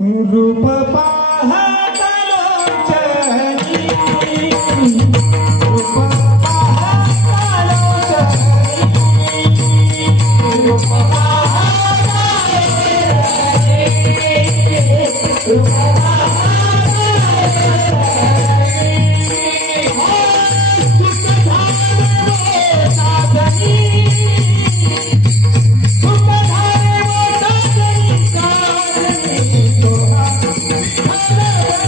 रूप पाहता लोचनी रूप पाहता लोचनी रूप पाहता रूप पाहता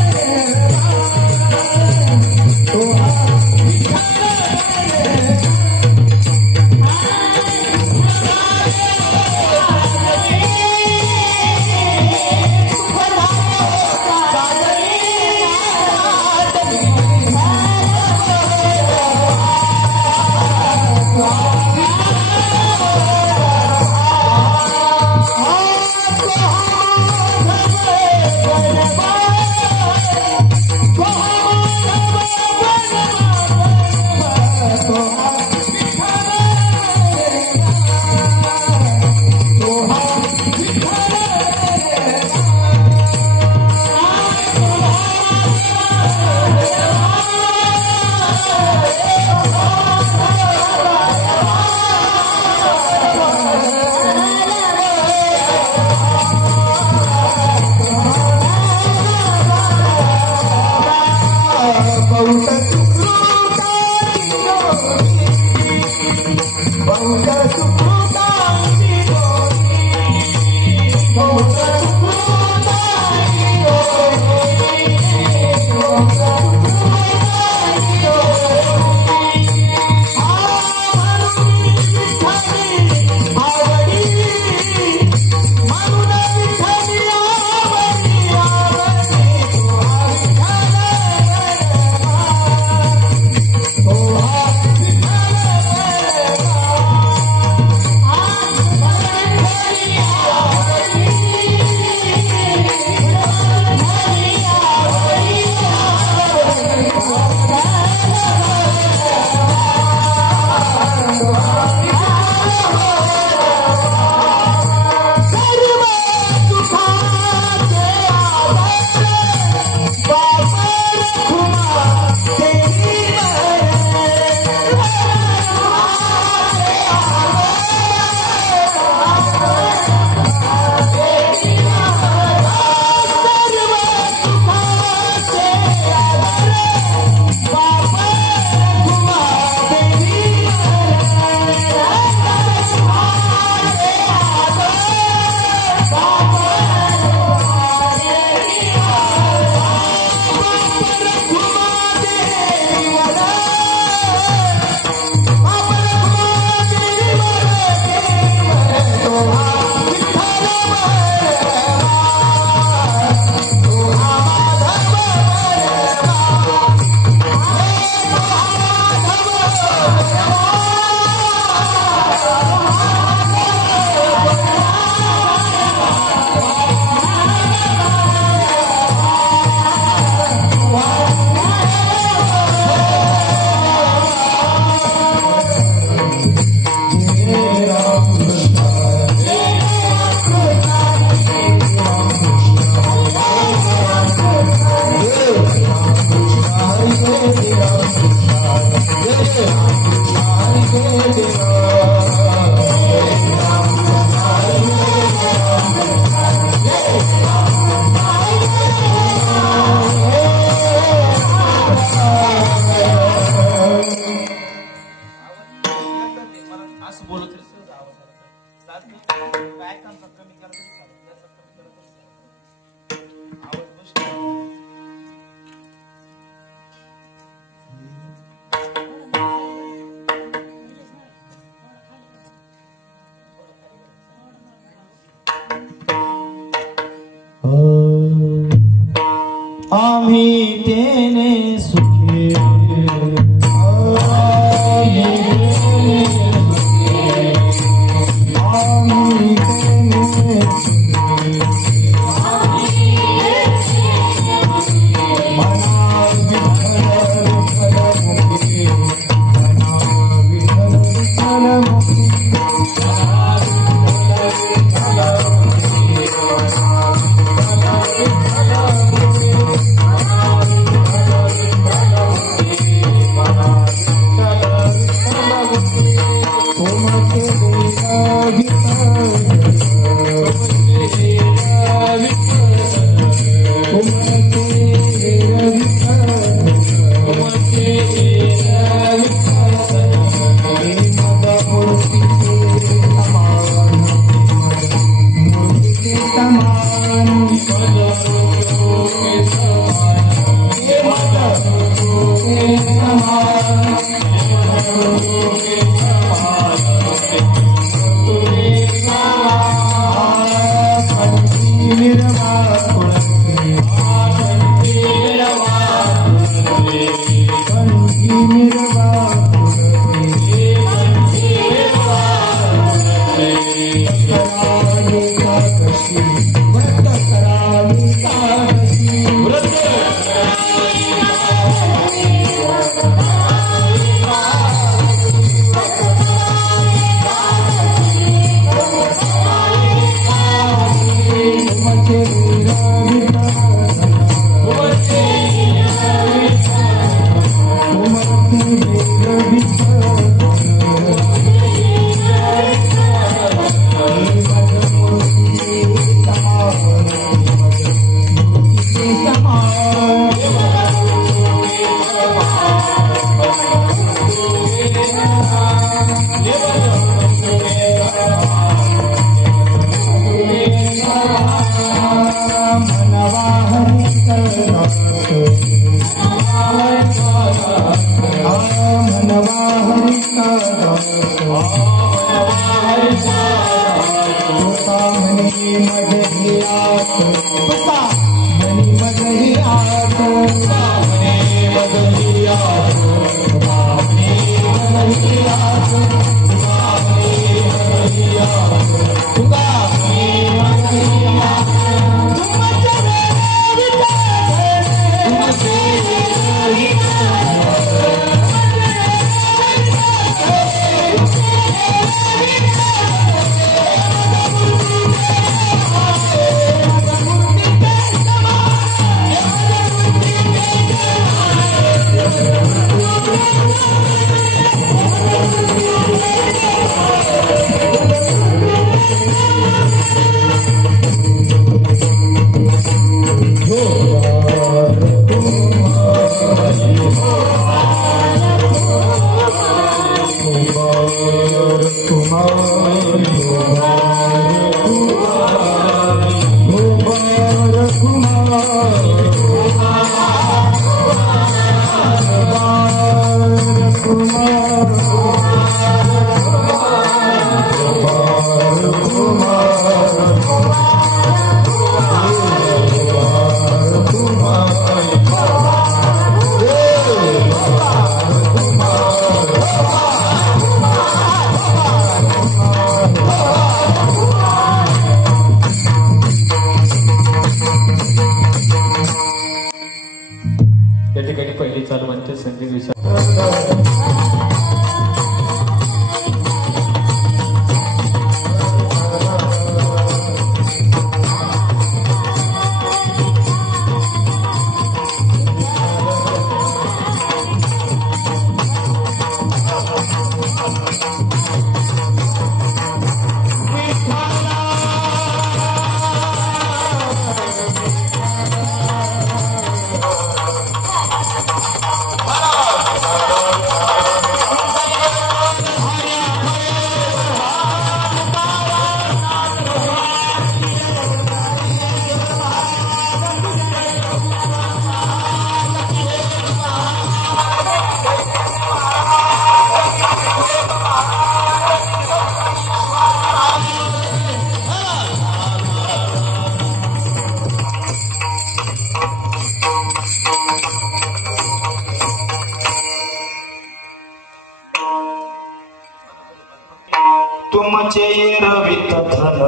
तुमचे रवित धन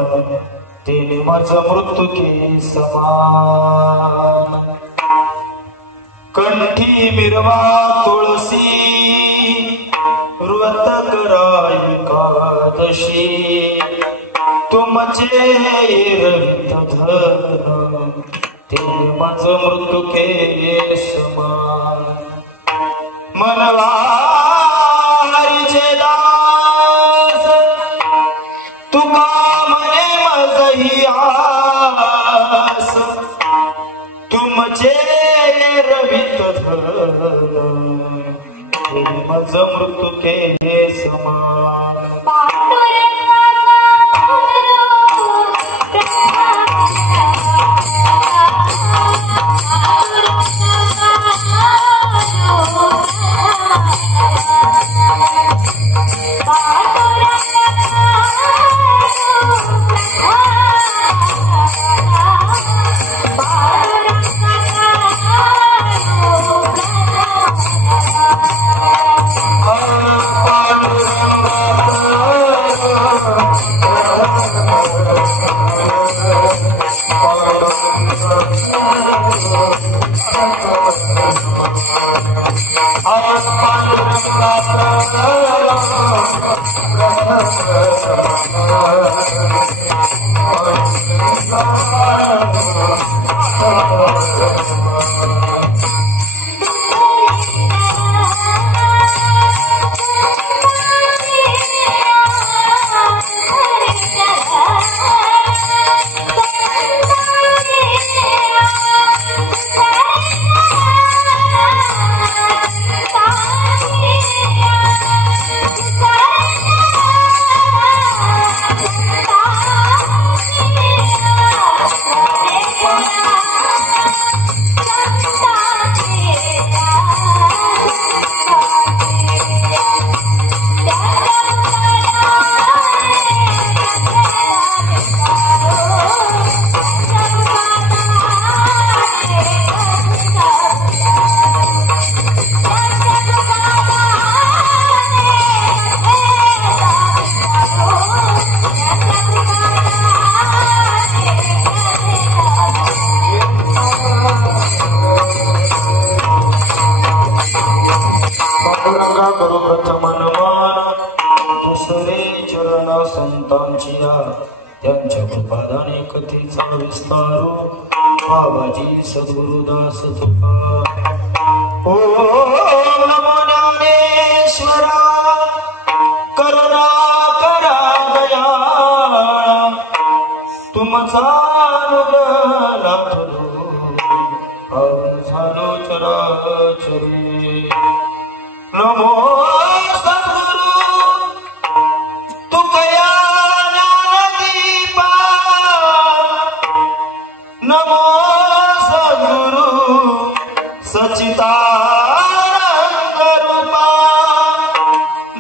तेने मज मृत्यू के समान कंठी मिरवा तुळसी व्रत कराई एकादशी तुमचे रवित धन तेने मज मृत्यू के समान मनवारीचे दास तुका मने मजही आस तुमचे रवित धन मज मृत्यू के समान पांडुरंगा करू प्रथम नमन दुसरे चरण संतांची त्यांच्या कृपादाने कथेचा विस्तारू बाबाजी सद्गुरुदास तुका ओम नमो ज्ञानेश्वरा करुणा करा दयाळा तुमचा अनुग्रह लाभलो झालो चराचरी नमो सद्गुरु तुकया ज्ञानदीपा नमो सद्गुरु सच्चिदानंद रूपा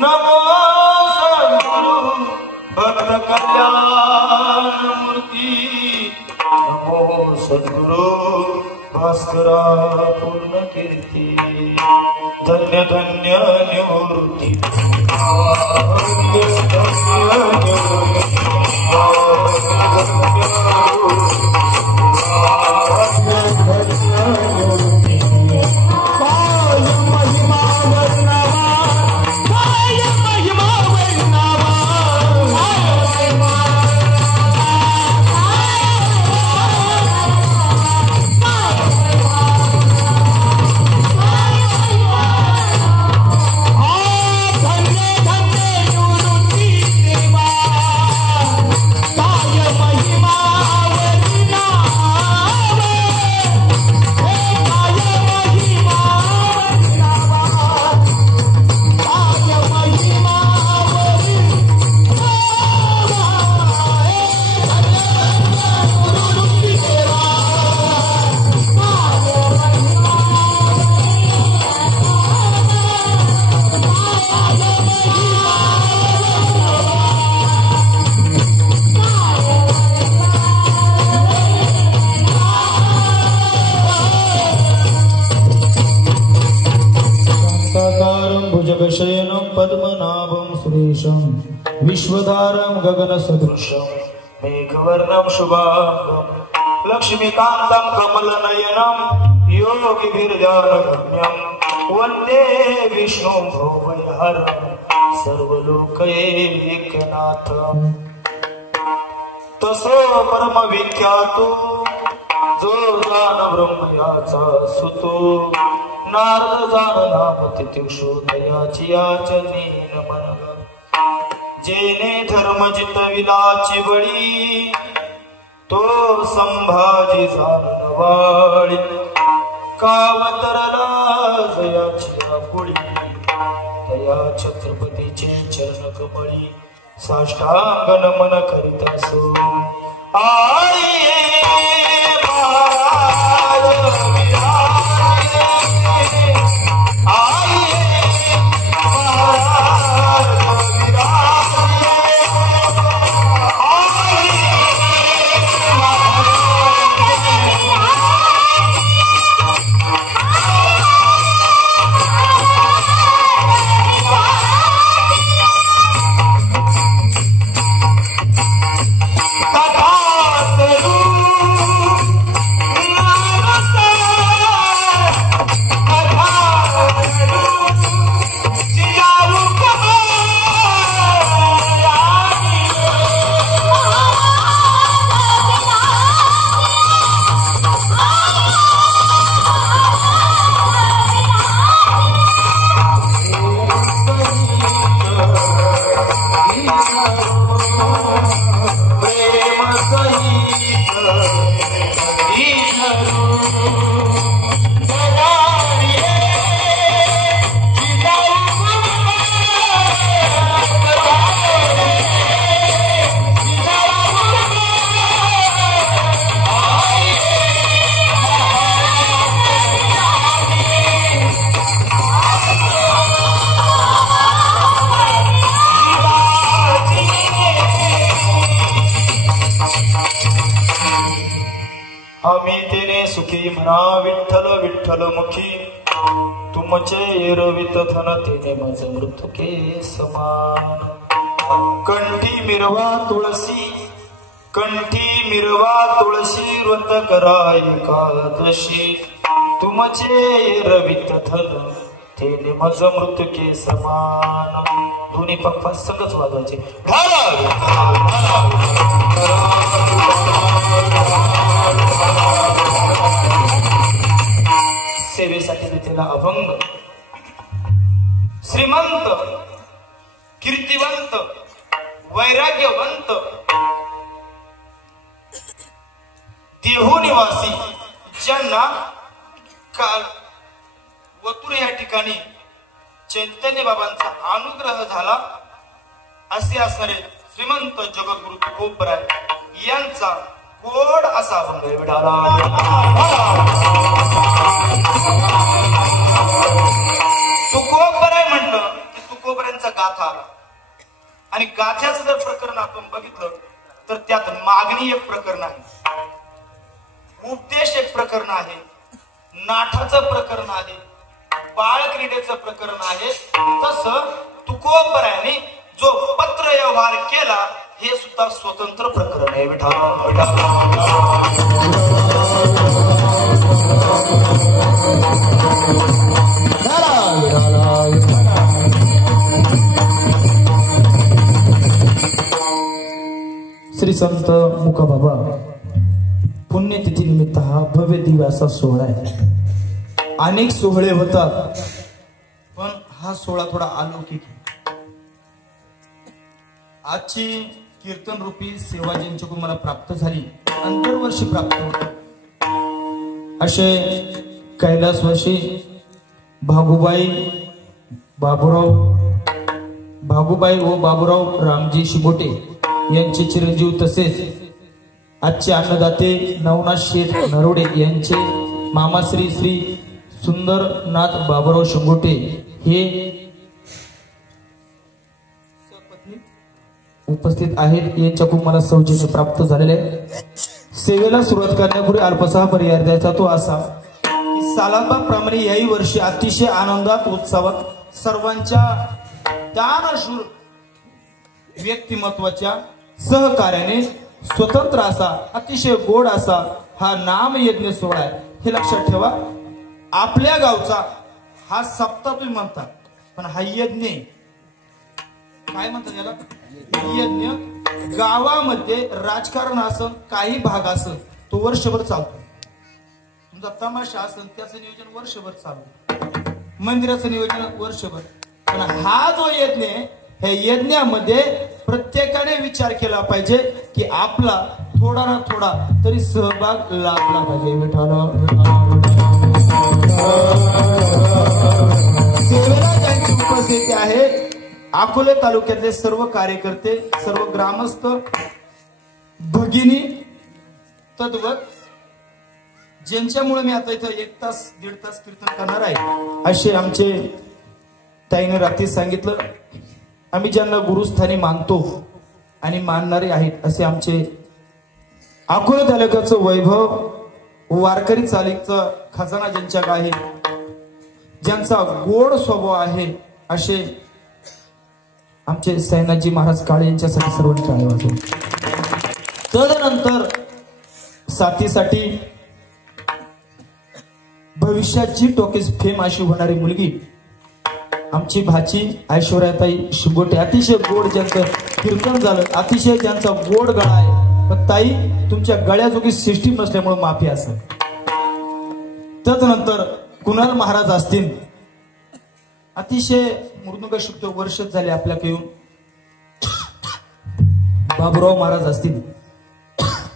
नमो सद्गुरु भक्त कल्याण मूर्ती नमो सद्गुरु भास्करा पूर्ण कीर्ती धन्य धन्य निवृत्ती भुजगशयनं पद्मनाभं सुरेशं विश्वधारं गगनसदृशं मेघवर्णं शुभांगं लक्ष्मीकान्तं कमलनयनं योगिभिर्ध्यानगम्यं वन्दे विष्णुं भवभयहरं सर्वलोकैकनाथं तसो परमविख्यातो जो जान ब्रह्मयाचा सुतो नारद जान नामती तिक्षोदयाची याचनी नमन जेने धर्म जितविलाची बळी तो संभाजी जान नवाळी कावतरला जयाची आपुळी तया छत्रपतीचे चरण कमळी साष्टांग नमन करीत असो आई आम्ही तेने सुखी म्हणा विठ्ठल विठ्ठल मुखी तुमचे एरवित धन तेने मज मृतके समान कंठी मिरवा तुळशी व्रत करा एकादशी तुमचे एरवित धन तेने मज मृत्युके समान. दोन्ही पंखा संगच वाजवायचे. सेवेसाठी त्याला अभंग. श्रीमंत, कीर्तिवंत, वैराग्यवंत, देहो निवासी ज्यांना काल वतूर या ठिकाणी चैतन्य बाबांचा अनुग्रह झाला असे असणारे श्रीमंत जगद्गुरु तुकोबराय यांचा गोड असा अभंग आहे. तुकोबराय म्हटलं की तुकोबरायांचा गाथा आला. आणि गाथ्याचं जर प्रकरण आपण बघितलं तर त्यात मागणी एक प्रकरण आहे, उपदेश एक प्रकरण आहे, नाठाचं प्रकरण आहे, बाळ क्रीडेचं प्रकरण आहे. तसं तुकोबरायाने जो पत्र व्यवहार केला हे सुद्धा स्वतंत्र प्रकरण आहे. श्री संत मुकाबाबा पुण्यतिथी निमित्त हा भव्य दिव्य असा सोहळा आहे. अनेक सोहळे होतात पण हा सोहळा थोडा अलौकिक आहे. आजची कीर्तन रूपी सेवा ज्यांच्याकडून मला प्राप्त झाली आणि दरवर्षी प्राप्त होते असे कैलासवासी भागुबाई व बाबूराव रामजी शिबोटे यांचे चिरंजीव तसेच आजचे अन्नदाते नवनाथ शेठ नरोडे यांचे मामा श्री सुंदरनाथ बाबूराव शिंगोटे हे उपस्थित आहेत. यांच्याकडून मला सौजन्य प्राप्त झालेले आहे. सेवेला सुरुवात करण्यापूर्वी अल्पसा पर्याय द्यायचा तो असा की सालाबाप्रमाणे याही वर्षी अतिशय आनंदात उत्सवात सर्वांच्या दानशूर व्यक्तिमत्वाच्या सहकार्याने स्वतंत्र असा अतिशय गोड असा हा नाम यज्ञ सोहळा आहे. हे लक्षात ठेवा. आपल्या गावचा हा सप्ताह तुम्ही म्हणतात पण हा यज्ञ काय म्हणतात याला? यज्ञ गावामध्ये राजकारण असन काही भाग असन तो वर्षभर चालतो. तुमचा तमाशा असन त्याचं नियोजन वर्षभर चालू, मंदिराचं नियोजन वर्षभर. पण हा जो यज्ञ आहे ह्या यज्ञामध्ये प्रत्येकाने विचार केला पाहिजे की आपला थोडा ना थोडा तरी सहभाग लाभला पाहिजे. सेवेला ज्यांची उपस्थिती आहे अकोले तालुक्यातले सर्व कार्यकर्ते, सर्व ग्रामस्थ, भगिनी तद्वत ज्यांच्यामुळे मी आता इथं 1 तास 1.5 तास कीर्तन करणार आहे असे आमचे ताईने रात्री सांगितलं. आम्ही ज्यांना गुरुस्थानी मानतो आणि मानणारे आहेत असे आमचे अकोले तालुक्याचं वैभव, वारकरी चालीचा खजाना ज्यांच्याकडे आहे, ज्यांचा गोड स्वभाव आहे असे आमचे साईनाथजी महाराज काळे यांच्यासाठी सर्वांची टाळी वाजवू. तदनंतर साथीसाठी भविष्याची टॉकीज फेम अशी होणारी मुलगी आमची भाची ऐश्वर्याताई शिंगोटे. अतिशय गोड ज्यांचं कीर्तन झालं, अतिशय ज्यांचा गोड गळा आहे. पण ताई तुमच्या गळ्याजोगी सिस्टीम नसल्यामुळे माफी असेल. तदनंतर कुणाल महाराज असतील, अतिशय मृदुंग शुद्ध वर्ष झाले आपल्याकडे येऊन. बाबूराव महाराज असतील,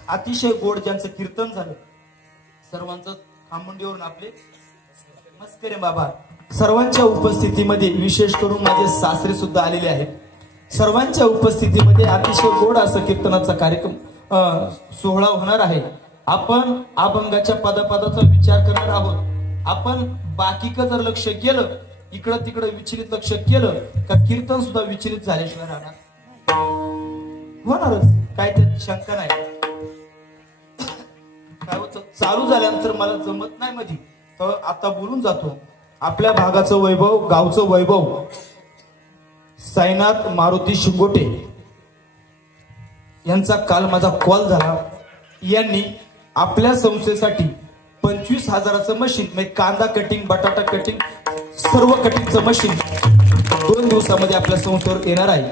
अतिशय गोड ज्यांचं कीर्तन झालं. सर्वांचं खामंडीवरून आपले मस्करे बाबा. सर्वांच्या उपस्थितीमध्ये विशेष करून माझे सासरे सुद्धा आलेले आहेत. सर्वांच्या उपस्थितीमध्ये अतिशय गोड असं कीर्तनाचा कार्यक्रम सोहळा होणार आहे. आपण अभंगाच्या पदाचा विचार करणार आहोत. आपण बाकीक जर लक्ष केलं, इकडं तिकडं विचलित लक्ष केलं का कीर्तन सुद्धा विचलित झाल्याशिवाय राहणार होणारच, काय त्यात शंका नाही. काय होतं चालू झाल्यानंतर मला जमत नाही मध्ये तर आता बोलून जातो. आपल्या भागाचं वैभव, गावचं वैभव साईनाथ मारुती शिंगोटे यांचा काल माझा कॉल झाला. यांनी आपल्या संस्थेसाठी 25,000चं मशीन म्हणजे कांदा कटिंग, बटाटा कटिंग सर्व कटिंगचं मशीन 2 दिवसामध्ये आपल्या संस्थेवर येणार आहे.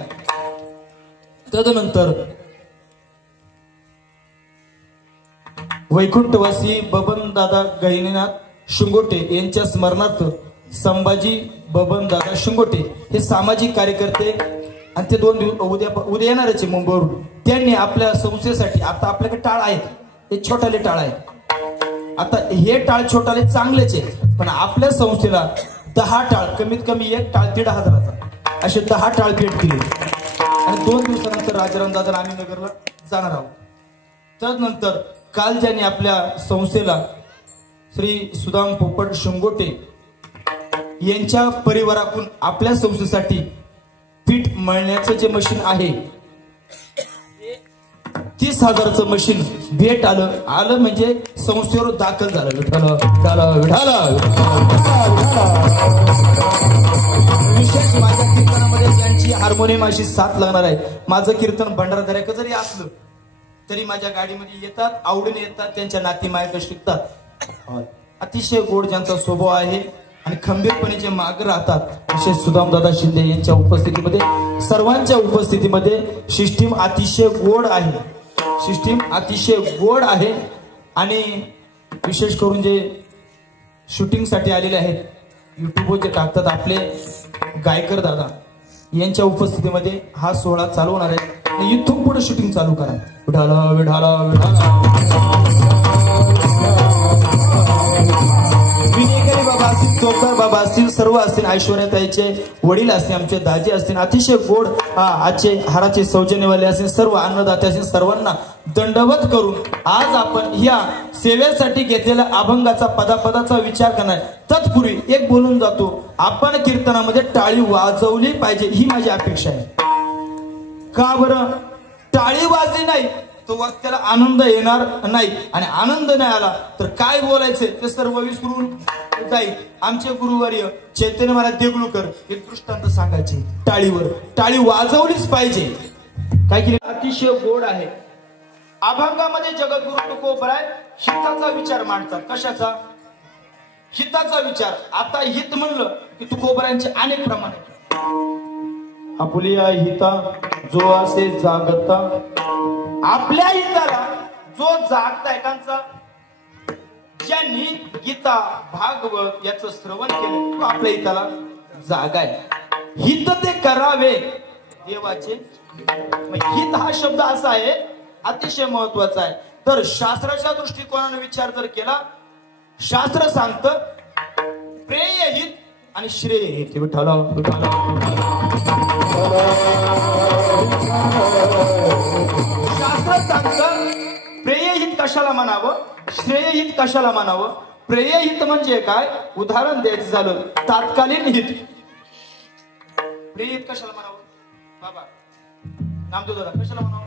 तदनंतर वैकुंठवासी बबनदादा गहिनीनाथ शिंगोटे यांच्या स्मरणार्थ संभाजी बबनदादा शिंगोटे हे सामाजिक कार्यकर्ते आणि ते 2 दिवस उद्या येणारच आहे मुंबईवरून. त्यांनी आपल्या संस्थेसाठी आता आपल्याकडे टाळ आहेत, हे छोटाले टाळ आहेत. आता हे टाळ छोटाले चांगलेच आहेत, पण आपल्या संस्थेला 10 टाळ, कमीत कमी एक टाळ 1,500चा असे 10 टाळ भेट दिले. आणि 2 दिवसानंतर राजारामदादा आम्ही नगरला जाणार आहोत. तदनंतर काल ज्यांनी आपल्या संस्थेला श्री सुदाम पोपट शिंगोटे यांच्या परिवारातून आपल्या संस्थेसाठी पीठ मळण्याचं जे मशीन आहे 30,000चं मशीन भेट आलं म्हणजे संस्थेवर दाखल झालं. विशेष माझ्या कीर्तनामध्ये ज्यांची हार्मोनियम अशी साथ लागणार आहे. माझं कीर्तन भंडारदऱ्याक जरी असलं तरी माझ्या गाडीमध्ये येतात, आवडीने येतात, त्यांच्या नातीमायक शिकतात. अतिशय गोड ज्यांचा स्वभाव आहे आणि खंबीरपणे जे मागे राहतात असे सुदामदादा शिंदे यांच्या उपस्थितीमध्ये, सर्वांच्या उपस्थितीमध्ये सिस्टीम अतिशय गोड आहे. सिस्टीम अतिशय गोड आहे. आणि विशेष करून जे शूटिंगसाठी आलेले आहेत, युट्यूबवर जे टाकतात आपले गायकर दादा यांच्या उपस्थितीमध्ये हा सोहळा चालू होणार आहे. इथून पुढे शूटिंग चालू करा. विठाला विठाला विठाला. विनेकरी बाबा असतील, चोपदार बाबा असतील, सर्व असतील, ऐश्वर्याताईचे वडील असतील, आमचे दाजी असतील, अतिशय गोड आजचे हाराचे सौजन्यवाले असतील, सर्व अन्नदाते असतील, सर्वांना दंडवत करून आज आपण या सेवेसाठी घेतलेल्या अभंगाचा पदाचा विचार करणार. तत्पूर्वी एक बोलून जातो, आपण कीर्तनामध्ये टाळी वाजवली पाहिजे ही माझी अपेक्षा आहे. का बरं? टाळी वाजली नाही तो वक्त्याला आनंद येणार नाही, आणि आनंद नाही आला तर काय बोलायचे ते सर्व विसरून जाईल. आमचे गुरुवर्य चैतन्य महाराज देगलूकर एक दृष्टांत सांगायचे, टाळी वाजवलीच पाहिजे. काय केले? अतिशय गोड आहे. अभंगामध्ये जगद्गुरु तुकोबराय हिताचा विचार मांडतात. कशाचा? हिताचा विचार. आता हित म्हणलं की तुकोबरायांचे अनेक प्रमाण आहेत. आपुलिया हिता जो असे जागता, आपल्या हिताला जो जागता एकांचा, ज्यांनी गीता भागवत याचं श्रवण केलं तो आपल्या हिताला जागा आहे. हित ते करावे देवाचे. हित हा शब्द असा आहे अतिशय महत्वाचा आहे. तर शास्त्राच्या दृष्टिकोनाने विचार जर केला, शास्त्र सांगतं प्रेय हित आणि श्रेय हित. विठाला शास्त्र सांगतं प्रेयहित कशाला म्हणावं, श्रेयहित कशाला म्हणावं. प्रेयहित म्हणजे काय? उदाहरण द्यायचं झालं तात्कालीन हित. प्रेयहित कशाला म्हणावं बाबा नामदेव दादा? कशाला म्हणावं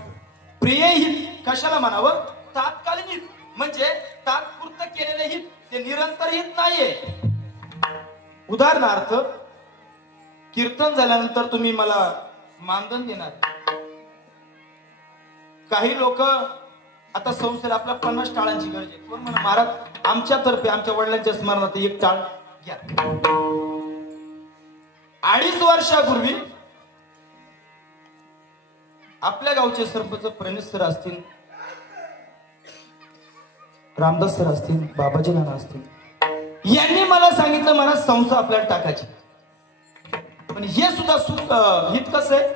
प्रेयहित? कशाला म्हणावं? तात्कालीन हित म्हणजे तात्पुरतं केलेले हित, ते निरंतर हित नाहीये. उदाहरणार्थ कीर्तन झाल्यानंतर तुम्ही मला मानधन देणार. काही लोक आता संस्थेला आपल्या 50 टाळांची गरज आहे. कोण म्हणा महाराज आमच्यातर्फे आमच्या वडिलांच्या स्मरणार्थ एक टाळ घ्या. 2.5 वर्षापूर्वी आपल्या गावचे सरपंच प्रणित सर असतील, रामदास सर असतील, बाबाजी नाना असतील, यांनी मला सांगितलं मला संस्था आपल्याला टाकायची. पण हे सुद्धा हित कसं आहे?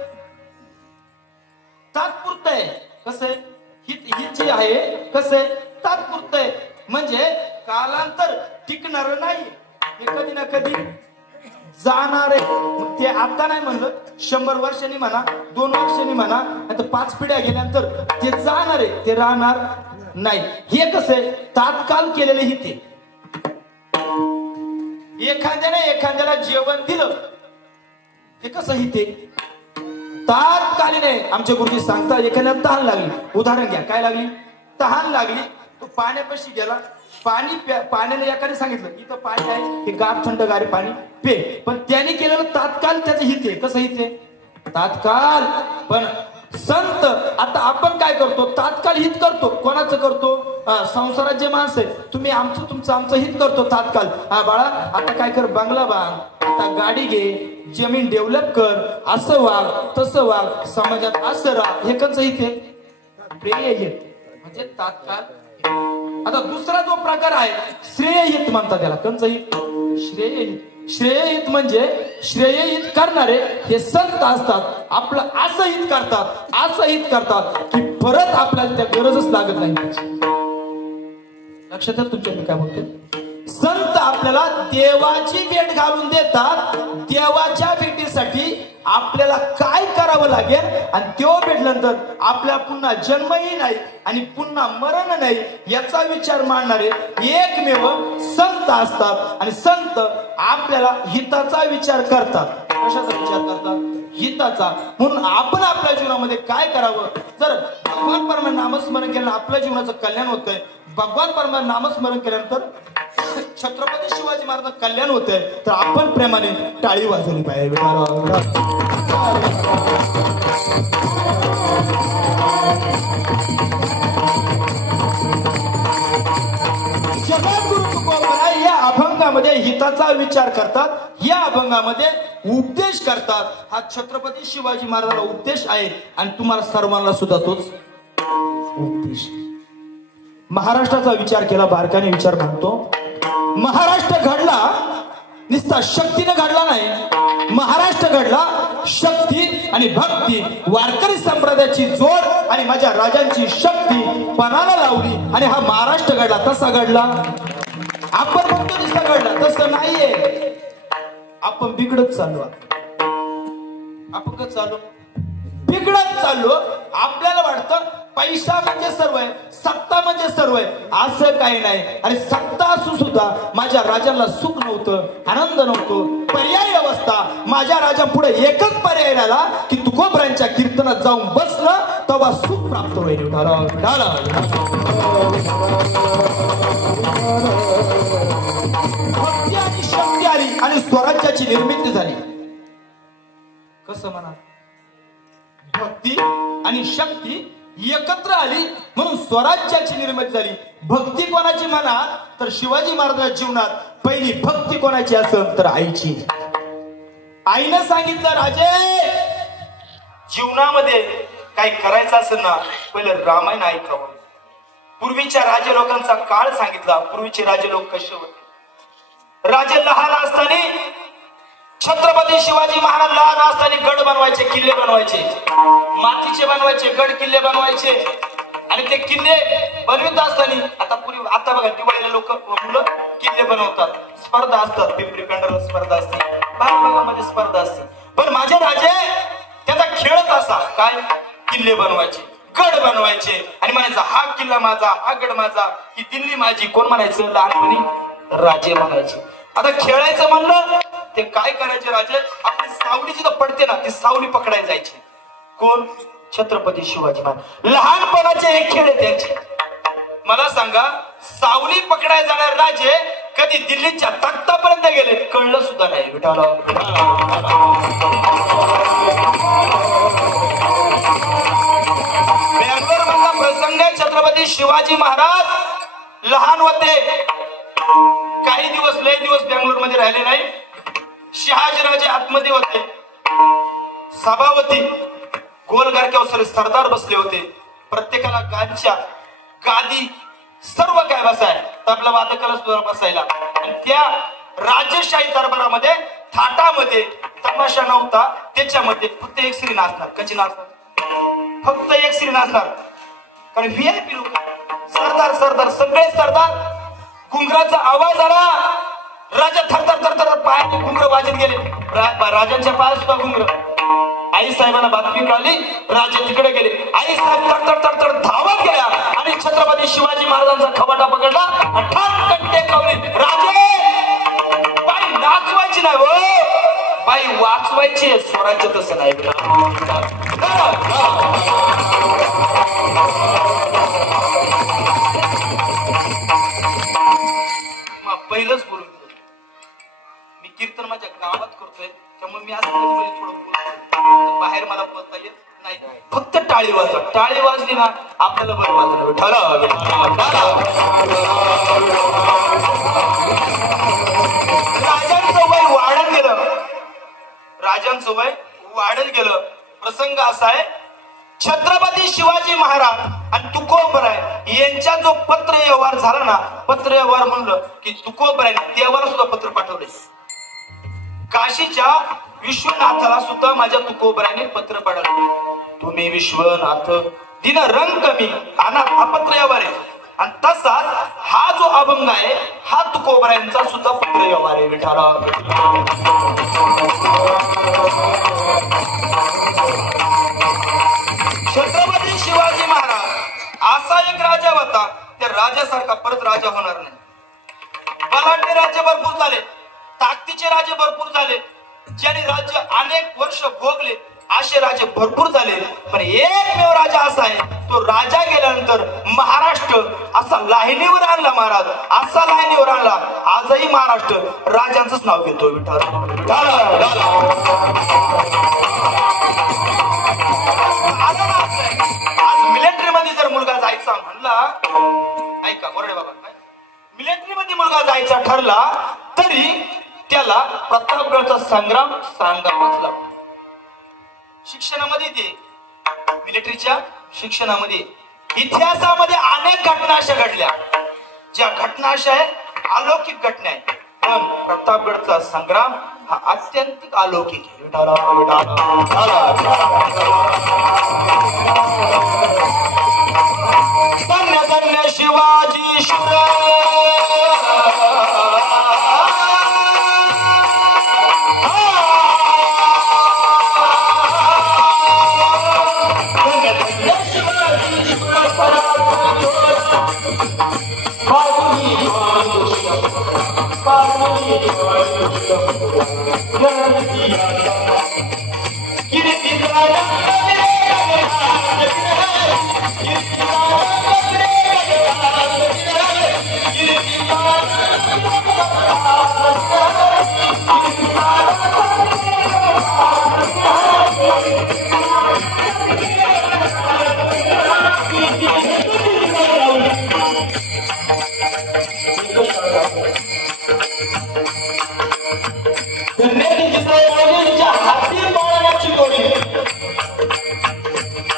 तात्पुरतं आहे. कसं आहे? हित जे आहे कसं आहे? तात्पुरतं आहे. म्हणजे कालांतर टिकणार नाही, हे कधी ना कधी जाणार आहे. ते आता नाही म्हणलं, 100 वर्षांनी म्हणा, 2 वर्षांनी म्हणा, आता 5 पिढ्या गेल्यानंतर ते जाणार आहे, ते राहणार नाही. हे कसं आहे? तात्काळ केलेले हित आहे. एखाद्याला जेवण दिलं ते कसं हित आहे? तात्कालीन आहे. आमच्या गुरुजी सांगता एखाद्याला तहान लागली, उदाहरण घ्या, काय लागली? तहान लागली, तो पाण्यापाशी गेला, पाण्याने एकाने सांगितलं इथं पाणी आहे, हे गार थंड गारे पाणी पे, पण त्याने केलेलं तात्काळ त्याचं हित आहे. कसं हित आहे? तात्काळ. पण संत आता आपण काय करतो तात्काळ हित करतो कोणाचं करतो संसारात जे माणसं आहे तुम्ही आमचं तुमचं आमचं हित करतो तात्काळ बाळा आता काय कर बंगला बांध आता गाडी घे जमीन डेव्हलप कर असं वाग तसं वाग समाजात असं राहा हे कंच हित आहे प्रेय हित म्हणजे तात्काळ आता दुसरा जो प्रकार आहे श्रेय हित म्हणतात त्याला कंच हित श्रेय हित श्रेय हित म्हणजे श्रेय हित करणारे हे संत असतात आपलं असं हित करतात की परत आपल्याला त्या गरजच लागत नाही लक्षात तुमच्या मी काय बोलते संत आपल्याला देवाची भेट घालून देतात देवाच्या भेटीसाठी आपल्याला काय करावं लागेल आणि तो भेटल्यानंतर आपल्या पुन्हा जन्मही नाही आणि पुन्हा मरण नाही याचा विचार मांडणारे एकमेव संत असतात आणि संत आपल्याला हिताचा विचार करतात कशाचा विचार करतात हिताचा म्हणून आपण आपल्या जीवनामध्ये काय करावं जर भगवान परम नामस्मरण केलं आपल्या जीवनाचं कल्याण होतंय भगवान परम नामस्मरण केल्यानंतर छत्रपती शिवाजी महाराज कल्याण होतंय तर आपण प्रेमाने टाळी वाजवली पाहिजे जगद्गुरु तुकोबरा या अभंगामध्ये हिताचा विचार करतात या अभंगामध्ये उपदेश करतात हा छत्रपती शिवाजी महाराजांना उपदेश आहे आणि तुम्हाला सर्वांना सुद्धा तोच उपदेश महाराष्ट्राचा विचार केला बारकाने विचार म्हणतो महाराष्ट्र घडला नुसता शक्तीने घडला नाही महाराष्ट्र घडला शक्ती आणि भक्ती वारकरी संप्रदायाची जोड आणि माझ्या राजांची शक्ती पणाला लावली आणि हा महाराष्ट्र घडला तसा घडला आपण म्हणतो नुसता घडला तसं नाहीये आपण बिघडत चाललो आपण कसं चालू बिघडत चाललो आपल्याला वाटतं पैसा म्हणजे सर्व आहे सत्ता म्हणजे सर्व आहे असं काही नाही आणि सत्ता असून सुद्धा माझ्या राजांना सुख नव्हतं आनंद नव्हतं पर्यायी अवस्था माझ्या राजा पुढे एकच पर्याय राहिला की तुकोबरांच्या कीर्तनात जाऊन बसलं तेव्हा सुख प्राप्त होईल भक्ती आणि शक्ती आली आणि स्वराज्याची निर्मिती झाली कसं म्हणा भक्ती आणि शक्ती एकत्र आली म्हणून स्वराज्याची निर्मिती झाली भक्ती कोणाची म्हणा तर शिवाजी महाराजांच्या जीवनात पहिली भक्ती कोणाची असेल तर आईची आईनं सांगितलं राजे जीवनामध्ये काही करायचं असेल ना पहिलं रामायण ऐकावं पूर्वीच्या राजे लोकांचा काळ सांगितला पूर्वीचे राजे लोक कसे होते राजे लहान असताना छत्रपती शिवाजी महाराज लहान असताना गड बनवायचे किल्ले बनवायचे मातीचे बनवायचे गड किल्ले बनवायचे आणि ते किल्ले बनवित असताना आता बघा दिवाळीला लोक मुलं किल्ले बनवतात स्पर्धा असतात पिंपरी पेंढारला स्पर्धा असते भागामध्ये स्पर्धा असते पण माझे राजे त्याचा खेळच असा काय किल्ले बनवायचे गड बनवायचे आणि म्हणायचा हा किल्ला माझा हा गड माझा ही दिल्ली माझी कोण म्हणायचं लहानपणी राजे म्हणायचे आता खेळायचं म्हणलं ते काय करायचे राजे आपली सावली जिथं पडते ना ती सावली पकडायला जायची कोण छत्रपती शिवाजी महाराज लहानपणाचे एक खेळ त्यांचे मला सांगा सावली पकडायला जाणारे राजे कधी दिल्लीच्या तख्तापर्यंत गेले कळलं सुद्धा नाही विठाला बँगलोर मधला प्रसंग छत्रपती शिवाजी महाराज लहान होते काही दिवस लय दिवस बँगलोर मध्ये राहिले नाही शहाजीराजे आतमध्ये होते सभावती गोलगारक्यावर सरदार बसले होते प्रत्येकाला गादी सर्व काय बसाय तबला वादकाला सुद्धा बसायला आणि त्या राजशाही दरबारामध्ये थाटामध्ये तमाशा नव्हता त्याच्यामध्ये फक्त एक स्त्री नाचणार कशी नाचणार फक्त एक स्त्री नाचणार कारण व्हीआयपी लोक सरदार सगळे सरदार घुंगराचा आवाज आला राजा थरथर पायाने घुंगर वाजत गेले राजांच्या पायात सुद्धा घुंगर आई साहेबांना बातमी कळली राजे तिकडे गेले आई साहेब तडतड धावत गेल्या आणि छत्रपती शिवाजी महाराजांचा खबाटा पकडला आणि ठाम टेकवली राजे बाई नाचवायची नाही हो बाई वाचवायची स्वराज्य तसं नाही पहिलंच बोलून कीर्तन माझ्या गावात करतोय त्यामुळे मी आज थोडं बोलतोय बाहेर मला बोलता येत नाही फक्त टाळी वाजवा. टाळी वाजली ना आपल्याला बरं वाजलं. विठ्ठल राजांचं वय वाढत गेलं. राजांचं वय वाढत गेलं. प्रसंग असा आहे छत्रपती शिवाजी महाराज आणि तुकोबराय यांच्या जो पत्र व्यवहार झाला ना, पत्र व्यवहार म्हणलं की तुकोबराय देवाला सुद्धा पत्र पाठवले. काशीच्या विश्वनाथाला सुद्धा माझ्या तुकोबरायने पत्र पाठवले. तुम्ही विश्वनाथ दिन रंग कमी हा पत्र व्यवहार आहे. आणि तसाच हा जो अभंग आहे हा तुकोबरायांचा सुद्धा पत्र व्यवहार आहे. विठाला छत्रपती शिवाजी महाराज असा एक राजा होता, त्या राजासारखा परत राजा होणार नाही. बलाढ्य राज्य भरपूर झाले, ताकदीचे राजे भरपूर झाले, ज्यांनी राज्य अनेक वर्ष भोगले असे राजे भरपूर झाले. पण एकमेव राजा असा आहे, तो राजा गेल्यानंतर महाराष्ट्र असा लाहिणीवर आणला. महाराज असा लाहिणीवर आणला. आजही महाराष्ट्र राजांचंच नाव घेतो. आज मिलिटरी मध्ये जर मुलगा जायचा म्हणला, ऐका मोरडे बाबा, मिलिटरी मध्ये मुलगा जायचा ठरला तरी त्याला प्रतापगडचा संग्राम सांगावाच लागतो. शिक्षणामध्ये ते मिलिटरीच्या शिक्षणामध्ये इतिहासामध्ये अनेक घटना अशा घडल्या, ज्या घटना अशा आहेत अलौकिक घटना आहेत. पण प्रतापगडचा संग्राम हा अत्यंत अलौकिक आहे. धन्य धन्य शिवाजी शूर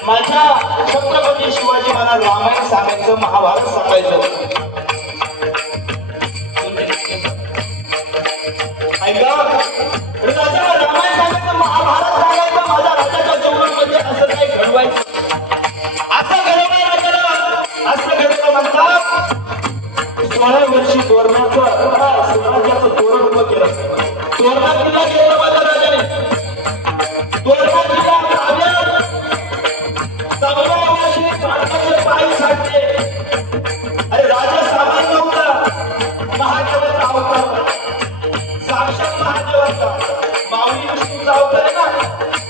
माझ्या छत्रपती शिवाजी महाराज रामायण सांगायचं, महाभारत सांगायचं. ऐका राजा रामायण सांगायचं, महाभारत सांगायचं. माझ्या राजाच्या जीवनामध्ये असं काही घडवायचं, असं घडवलं राजाला, असं घडवलं म्हणतात 16 वर्षी तोरणाचं स्वराज्याचं तोरण उभं केलं. तोरणा किल्ला केला माझ्या राजाने. तोरणा किल्ला पायी साठले. अरे राजा सामान्य होता, महादेवाचा अवतार होता, साक्षात महादेवाचा माऊली विष्णूचा अवतार आहे ना.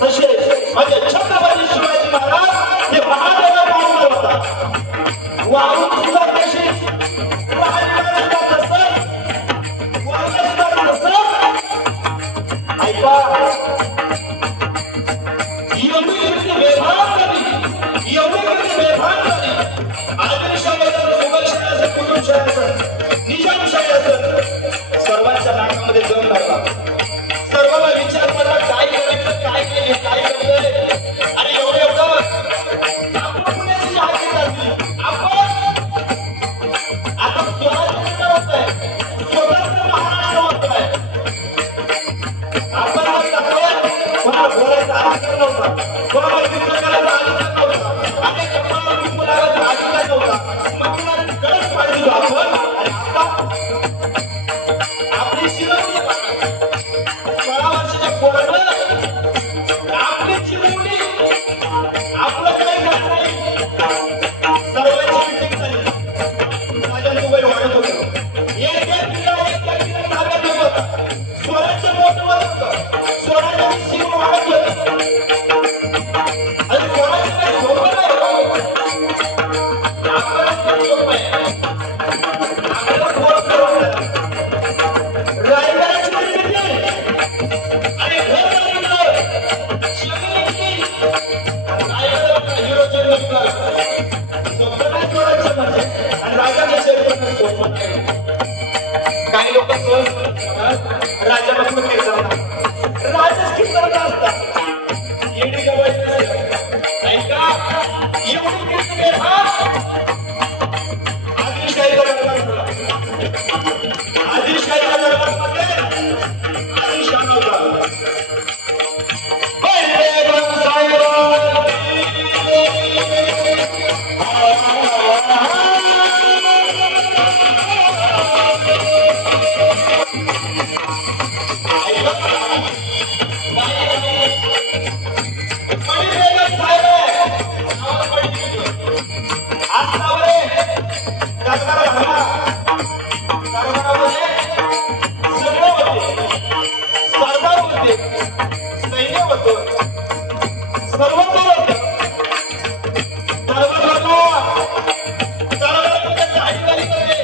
तसे म्हणजे छत्रपती शिवाजी महाराज हे महादेवाचा अवतार होता. वाहून सुद्धा कशी सुद्धा तसं सुद्धा ऐका एवढी व्यवहार कधी निजामशाही असत सर्वांच्या नाकामध्ये जम घातला. सर्वांना विचार पडला काय करायचं, काय नाही, काय करतोय. अरे एवढं आपण पुण्याची हाती घातली. आपण आता स्वराज्य होतोय, स्वतंत्र महाराष्ट्र होतोय. आपण कोणाला बोलायचा अधिकार नव्हता, कोणाला युद्ध करायचा अधिकार नव्हता, अनेक कपड्यावर मुलाला अधिकार नव्हता. मग गरज पाहिजे आपण. आणि आता आपली शिवणी 16 वर्षाच्या पोरानं आपली चिरवणी आपलं काय करत नाही. सर्वांची मिटिंग झाली. राजांचं वय वाढत होतं. एक ताब्यात येत होता. स्वराज्य मोठं होत होतं. स्वराज्याची सीमा वाढत होती. सैन्य होतं, सर्व काही होतं. दरबार होता, दरबारामध्ये दाढीवाली होते,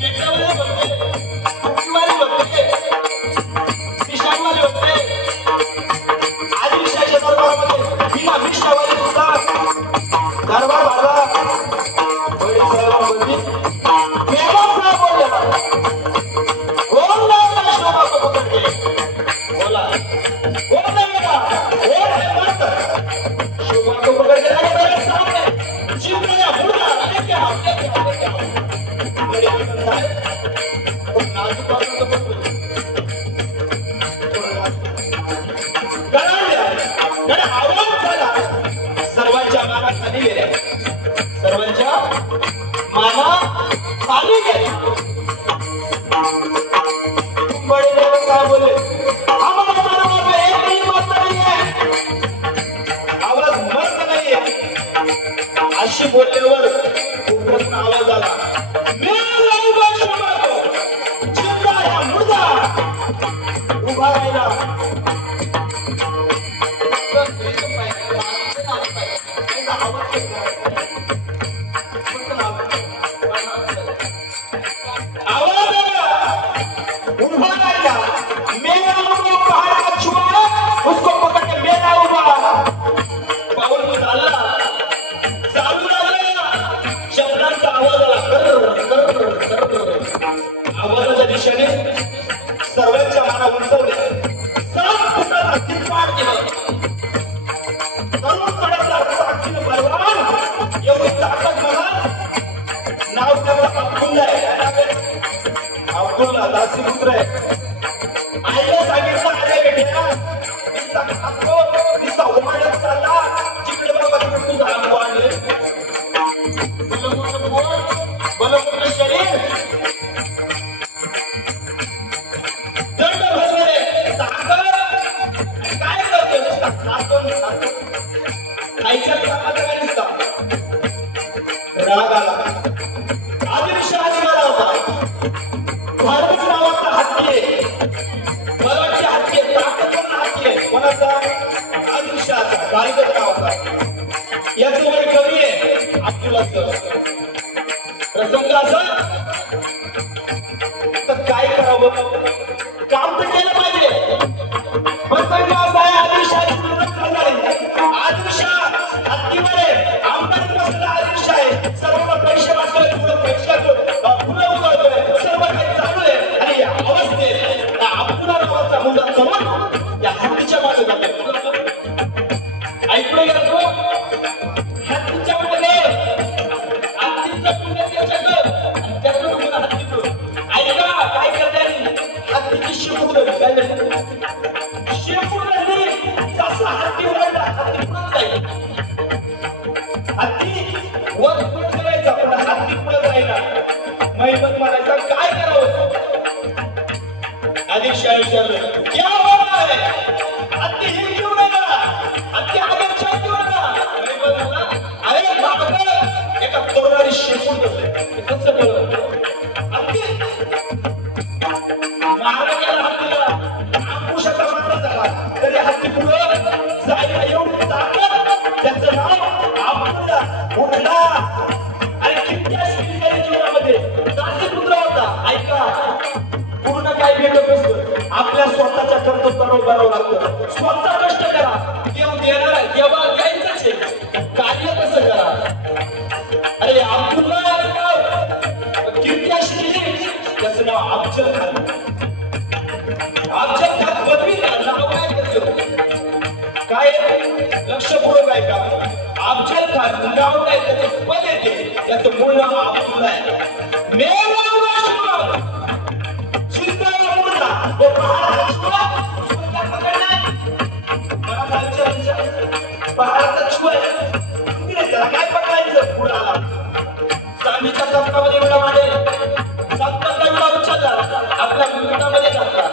केकडावाले होते, टोपीवाले होते, निशाणवाले होते. आदिलशाहीच्या दरबारामध्ये बिना मिष्टावाले सुद्धा दरबार भरला. वडील साहेबांनी मेवा साहेब बोललेला, कोण नाही शोभा को पकड के बोला, कोण नाही का कोण है मत शोभा को पकड के लगे मेरे सामने चिमटा मुर्दा लेके आओ बड़े आनंद साहब और नाजुक बातों को पकड़ गड़ा आवाज झाला. सर्वांच्या माना खाली गेल्या, सर्वांच्या माना खाली गेल्या. बड़े देव साहब बोले हमारा दरबार में एक ही मत नहीं है, आवाज मस्त नहीं है. अशी बोलल्यावर उपरचा आवाज आला, मेरा उभा शोभा को जिंदा या मुर्दा उभा राहिला. उसको पकड़ के मेरा उभा पाऊल में डाला, चालू लागला. शब्दांचा आवाज आला, आवाजाच्या दिशेने सर्वांच्या माना उंचवल्या. 7 फुटाचा किरपाट केलं. तरुण कडाचा साक्षीने बलवान एवढी ताकद मला. नाव त्याला अब्दुल्ला आहे, अब्दुल्ला दासी पुत्र आहे. आईला सांगितलं अरे बेटा दिसा उमाडत चालला, जिकडे बाबा तिकडे तुझा अंग वाढले. बलमुत्र शरीर दंड भरले ताकद काय करतो नुसता खातो खायच्या कामाचा काय नुसता. राग आला. आदिलशाह निघाला होता. भारत नावाचा हत्ती आहे, बलाची हत्ती आहे, ताकदवान हत्ती आहे. कोणाचा? आदिलशाहचा, बालगट नावाचा. याचं वय कमी आहे अब्दुल्लाचं. प्रसंग असा तर काय करावं, काम तर केलं पाहिजे. प्रसंग असा आहे, आदिलशाहची मदत चालणार. आदिलशाह हत्तीवर आहे, आमदार बसला आदिलशाह आहे. सर्व पैसे वाटतोय, पुढे पैशातून पुढे उघडतोय, सर्व काही चालू आहे. आणि या अवस्थेत अब्दुल्ला नावाचा मुलगा तरुण या हत्तीच्या मागे जातो. ऐकलं गेलो हत्तीच्या मागे, हत्तीचं पुण्य त्याच्याकडं आणि त्याचं पुन्हा हत्तीचं. ऐका काय करते, हत्तीची शेपूट काय शेपूट जसा हत्ती वळला हत्ती पुढे जाईल. हत्ती वर पुढे करायचा पण हत्ती पुढे जायला. महिमत म्हणायचा काय करावं. आदिलशाह विचारलं क्या हो रहा है, हत्ती हिल क्यों रहा, हत्ती आदिलशाह क्यों रहा. महिमत म्हणला अरे बाबा एका तरुणाने शेपूट धरले. कसं कळलं. हत्ती मारला गेला हत्तीला, अंकुशाचा मारला झाला तरी हत्ती पुढं जायला एवढी ताकद. त्याचं नाव अब्दुल्ला. उठला आणि किती जीवनामध्ये दासी पुत्र होता. ऐका पूर्ण काय भेटत नसतं, आपल्या स्वतःच्या कर्तव्यावर करावं लागतं. स्वतः कष्ट करा, देव देणार आहे, देवा द्यायचंच आहे. कार्य कसं करा. अरे अब्दुल्ला कीर्ती अशी केली, त्याचं नाव अफजल खान. अफजल खान पदवी नाव काय त्याचं काय लक्षपूर्वक आहे का. अफजल खान नाव काय त्याचं पद येते, त्याचं मूळ नाव अब्दुल्ला आहे. मेरा वो पहाड़ छुआ उसको क्या पकड़ना है. बड़ा पहाड़ छुआ त्याला काय पकडायचं. पुढे आला स्वामीच्या कपडामध्ये उड्या मारेल. सत्ताचा उडा उचलला आपल्या मुकुटामध्ये घातला.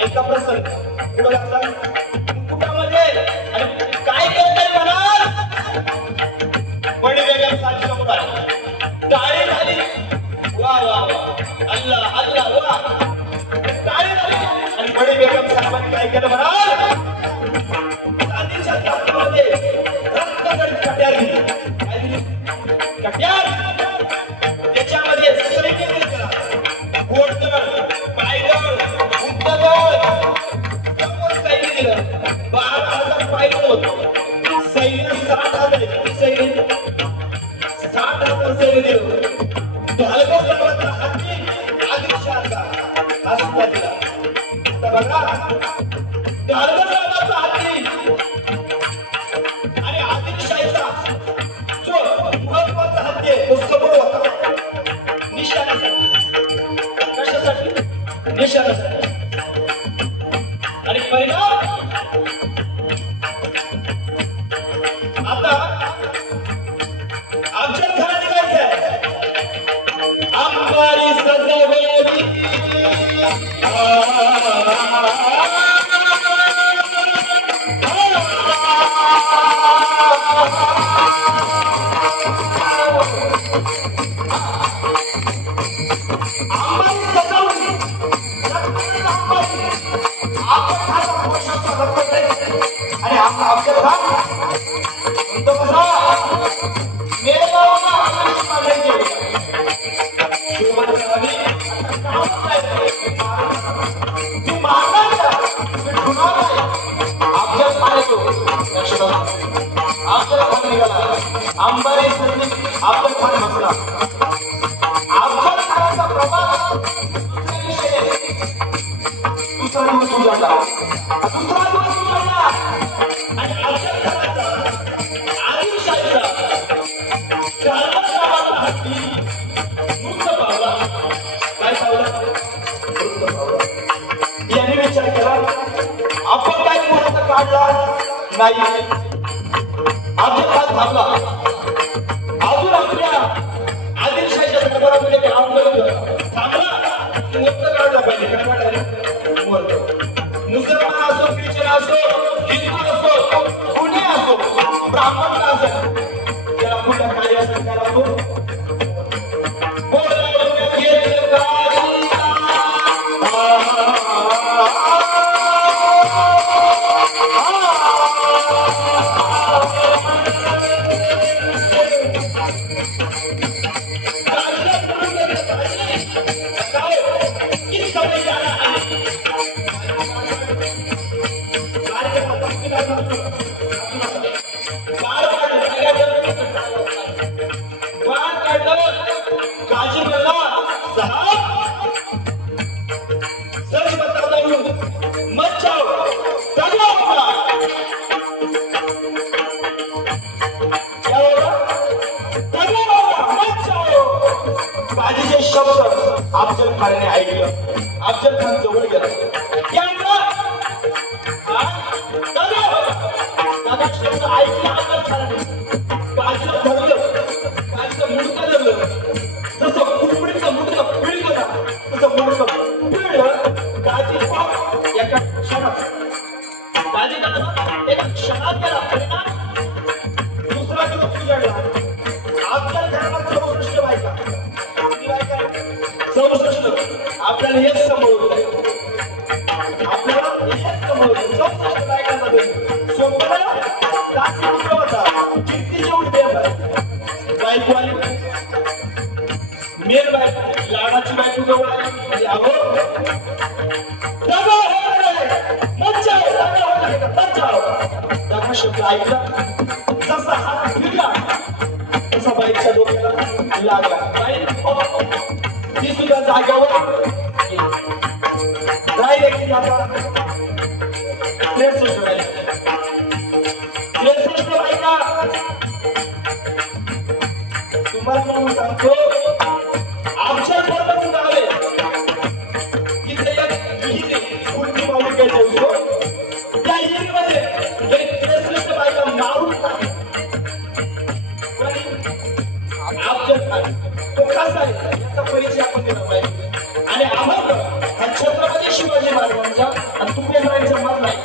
ऐका प्रसंग पुढे घातला मुकुटामध्ये आणि काय करताय म्हणाल. वडी वेगळ्या साथ समोर आली, टाळी झाली. वा 12,000 पायदळ होतं. सैन्य 60,000 सैन्य 60,000 सैन्य दिलं. ढालकस नावाचा हत्ती आदिलशहाचा हा सुरुवातीला. आता बघा ढालकस नावाचा हत्ती आणि आदिलशाहीचा जो महत्वाचा हत्ती आहे तो समोर होता निशाण्यासाठी. कशासाठी? निशाण्यासाठी. आणि परिणाम आता आमच्या घरात निघायचंय. अंबारी सजवली आणि आपल्या घरात मेरे गावाला अंबारी आपल्या खान बसला. आपल्या खानाचा प्रभाव दुसरा दिवस उजाडला. दुसरा दिवस उजाडला आणि अफजल खानाचा आदिलशाहीचा ढालकस नावाचा हत्ती मृत पावला. काय पावला? मृत पावला. याने विचार केला आपण काय मुहूर्त काढला नाही. अफजल खान थांबला. अजून आपल्या आदिलशाहीच्या दरबारामध्ये काम करत थांबला. मुहूर्त काढला पाहिजे. काय काढायला? मुहूर्त. मुसलमान असो, ख्रिश्चन असो, हिंदू असो, कुणी असो, ब्राह्मण का असो, त्याला कुठला कार्य असं त्याला तो अफजल खानने ऐकलं. अफजल खान जवळ गेला. ऐकलं अफजल खानाने. काजीला धरलं. काजीचं मुडकं धरलं. जसं कुरपडीचं मुडकं पिळलं ना तसं मुडकं पिळलं. काजी एका क्षणात एका क्षणात गेला. परिणाम दुसरा दिवस उजाडला. अफजल खानाला 64 बायका. आपल्याला हेच संभवत आहे. आपल्याला हेच संभवत आहे. 64 बायकांमध्ये स्वतःला काची उठला होता. कीर्तीची उठते बायको आली. मेन बायको लाडाची बायको जवळ आली. म्हणजे अहो शब्द ऐकला. जसा हात फिरला तसा बाईकच्या डोक्याला लागला. बाई ती सुद्धा जाग्यावर डायरेक्टली आता 63 बायका. तुम्हाला म्हणून सांगतो आमच्या पर्वत गावे तिथे एक विहीर उलटी पावली काय जाऊ. त्या विहिरीमध्ये 63 बायका मारून टाकल्या. अफजल खान तो कसा आहे याचा परिचय आपण दिला पाहिजे. आणि आम्हाला हा छत्रपती शिवाजी महाराजांचा आणि तुकोबांचा मत नाही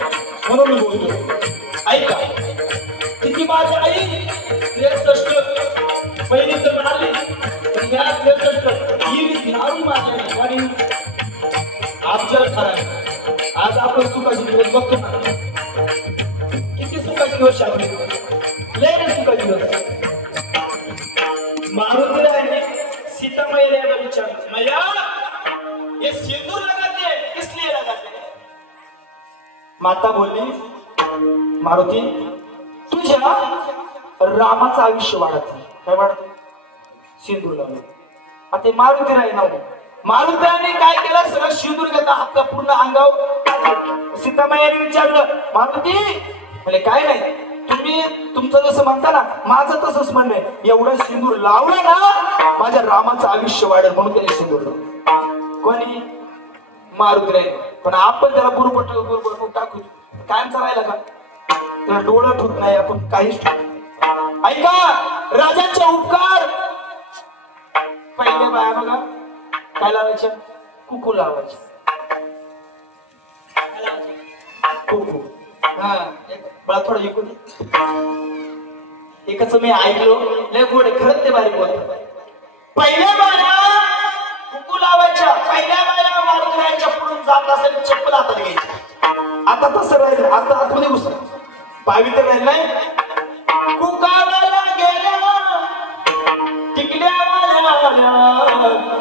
म्हणून मी बोलतो. ऐका किती माझी आई 63 पहिली तर म्हणाली पण ह्या 63 ही नारू माझ्या आणि अफजल खान. आज आपण सुखाचे दिवस बघतो ना. किती सुखाचे दिवस आपले. लय सुखाचे दिवस. मारुतीला आहे सीता मैया ने विचार मैया ये सिंदूर लगाते किस लिए लगाते. माता बोली मारुती तुझ्या रामाचं आयुष्य वाढत काय वाढत सिंदूर लावलं आता मारुती राही ना मारुतीने काय केलं सगळं सिंदूर घेता हात पूर्ण अंगावर सीतामाईने विचारलं मारुती म्हणजे काय नाही तुम्ही तुमचं जसं म्हणता ना माझं तसंच म्हणणं आहे एवढं सिंदूर लावलं ना माझ्या रामाचं आयुष्य वाढेल म्हणून त्याने सिंदूर लावलं कोणी मारुती राहील पण आपण त्याला बुरबट टाकू कायमचा राहिला का त्याला डोळं ठुत नाही आपण काहीच ऐका राजांचे उपकार पहिले बाया बघा काय लावायच्या कुकू लावायच्या कुकू हा बळा थोडं ऐकू दे एकच मी ऐकलो लय गोड खरंच ते बारीक बोलतात पहिल्या बाया कुकू लावायच्या पहिल्या बाया मारुतीरायांच्या पुढून जात असेल चप्पल हातात घ्यायची आता तसं राहिलं आता आतमध्ये घुसलं पावित्र राहिलं नाही कुकाला गेल्या टिकल्या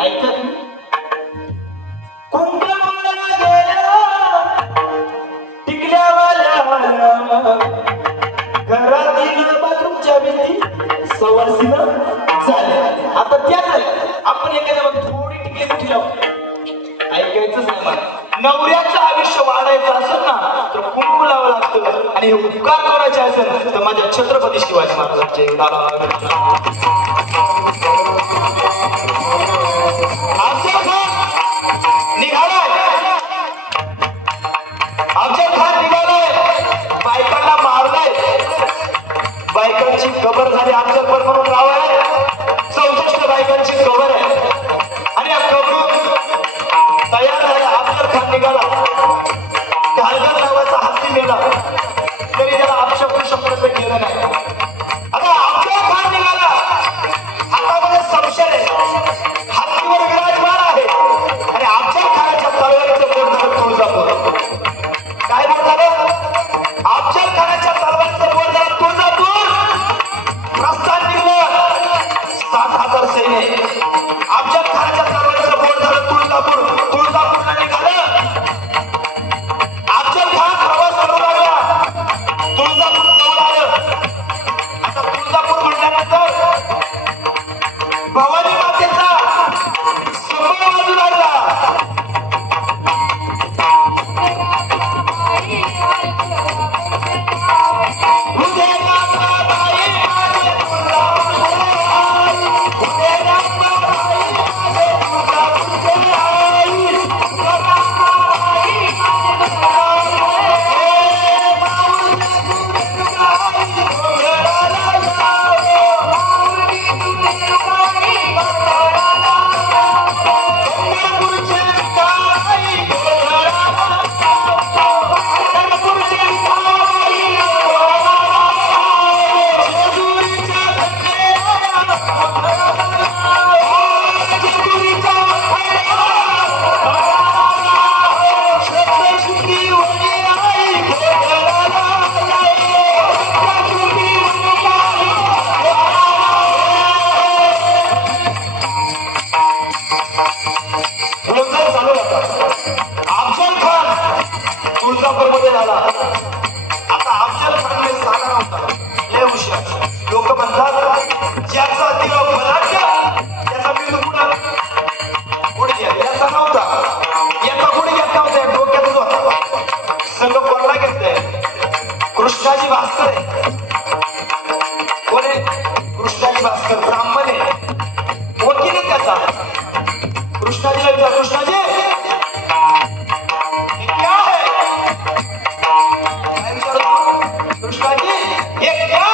ऐकत कुंकवाला गेल्या टिकल्या घरातील बाथरूमच्या भिंती सवारसीनं झाल्या आता त्या झाल्या आपण एखाद्या थोडी टिकली मिठी लावू ऐकायचंच नाही नवऱ्याचं आयुष्य वाढायचं असेल ना तर कुंकू लावावं लागतं आणि उपकार करायचे असेल तर माझ्या छत्रपती शिवाजी महाराजांचे निघालाय अफजल खान निघालाय बायकांना मारलाय बायकांची कबर झाली अफजलपूर म्हणून गाव आहे 64 बायकांची कबर आहे आणि या कबरून तयार झाला अफजल खान निघाला घालघर नावाचा हत्ती मेला तरी त्याला अपशब्द केलं नाही आता अफजल खान निघाला हातामध्ये संशय आहे हत्तीवर विराजमान आहे आणि अफजल खानाच्या तलवारीचं बोट झालं तुळजापूर काय बोट झालं अफजल खानाच्या तलवारीचं बोट झालं तुळजापूर प्रस्थान निघलं 7,000 सैन्य अफजल खानाच्या तलवारीचं बोट झालं तुळजापूरला निघालं अफजल खान प्रवास करू लागला तुळजापूर जवळ आलं आता तुळजापूर म्हटल्यानंतर भवानी मातेचा संबळ वाजू लागला अफजल खान तुळजापूरमध्ये झाला आता अफजल खान साधा नव्हता लय हुशार लोक म्हणतात ज्याचा दिवा बलाढ्य त्याचा बिंदू कुठं गुडघ्या याचा नव्हता याचा गुडघ्यात नव्हता डोक्यातच होता संघ कोणला घेतलंय कृष्णाजी भास्कर आहे कोण कृष्णाजी भास्कर ब्राह्मण आहे वकील आहे त्याचा कृष्णाजीला विचार कृष्णाजी क्या है कृष्णाजी ये क्या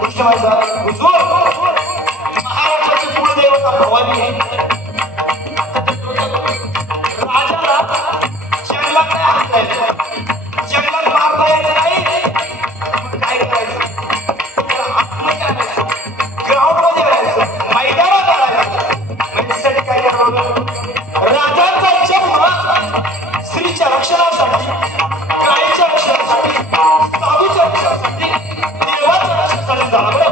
कृष्ण हुजूर महाराष्ट्राची कुलदेवता भवानी आहे राजाला जंगलात नाही हात द्यायचं जंगलात मारता यायचं नाही काय करायचं ग्राउंड मध्ये राहायचं मैदानात राहायचं त्यासाठी काय करावं राजांचा जन्म स्त्रीच्या रक्षणासाठी गायीच्या रक्षणासाठी साधूच्या रक्षणासाठी देवाच्या रक्षणासाठी झाला बरं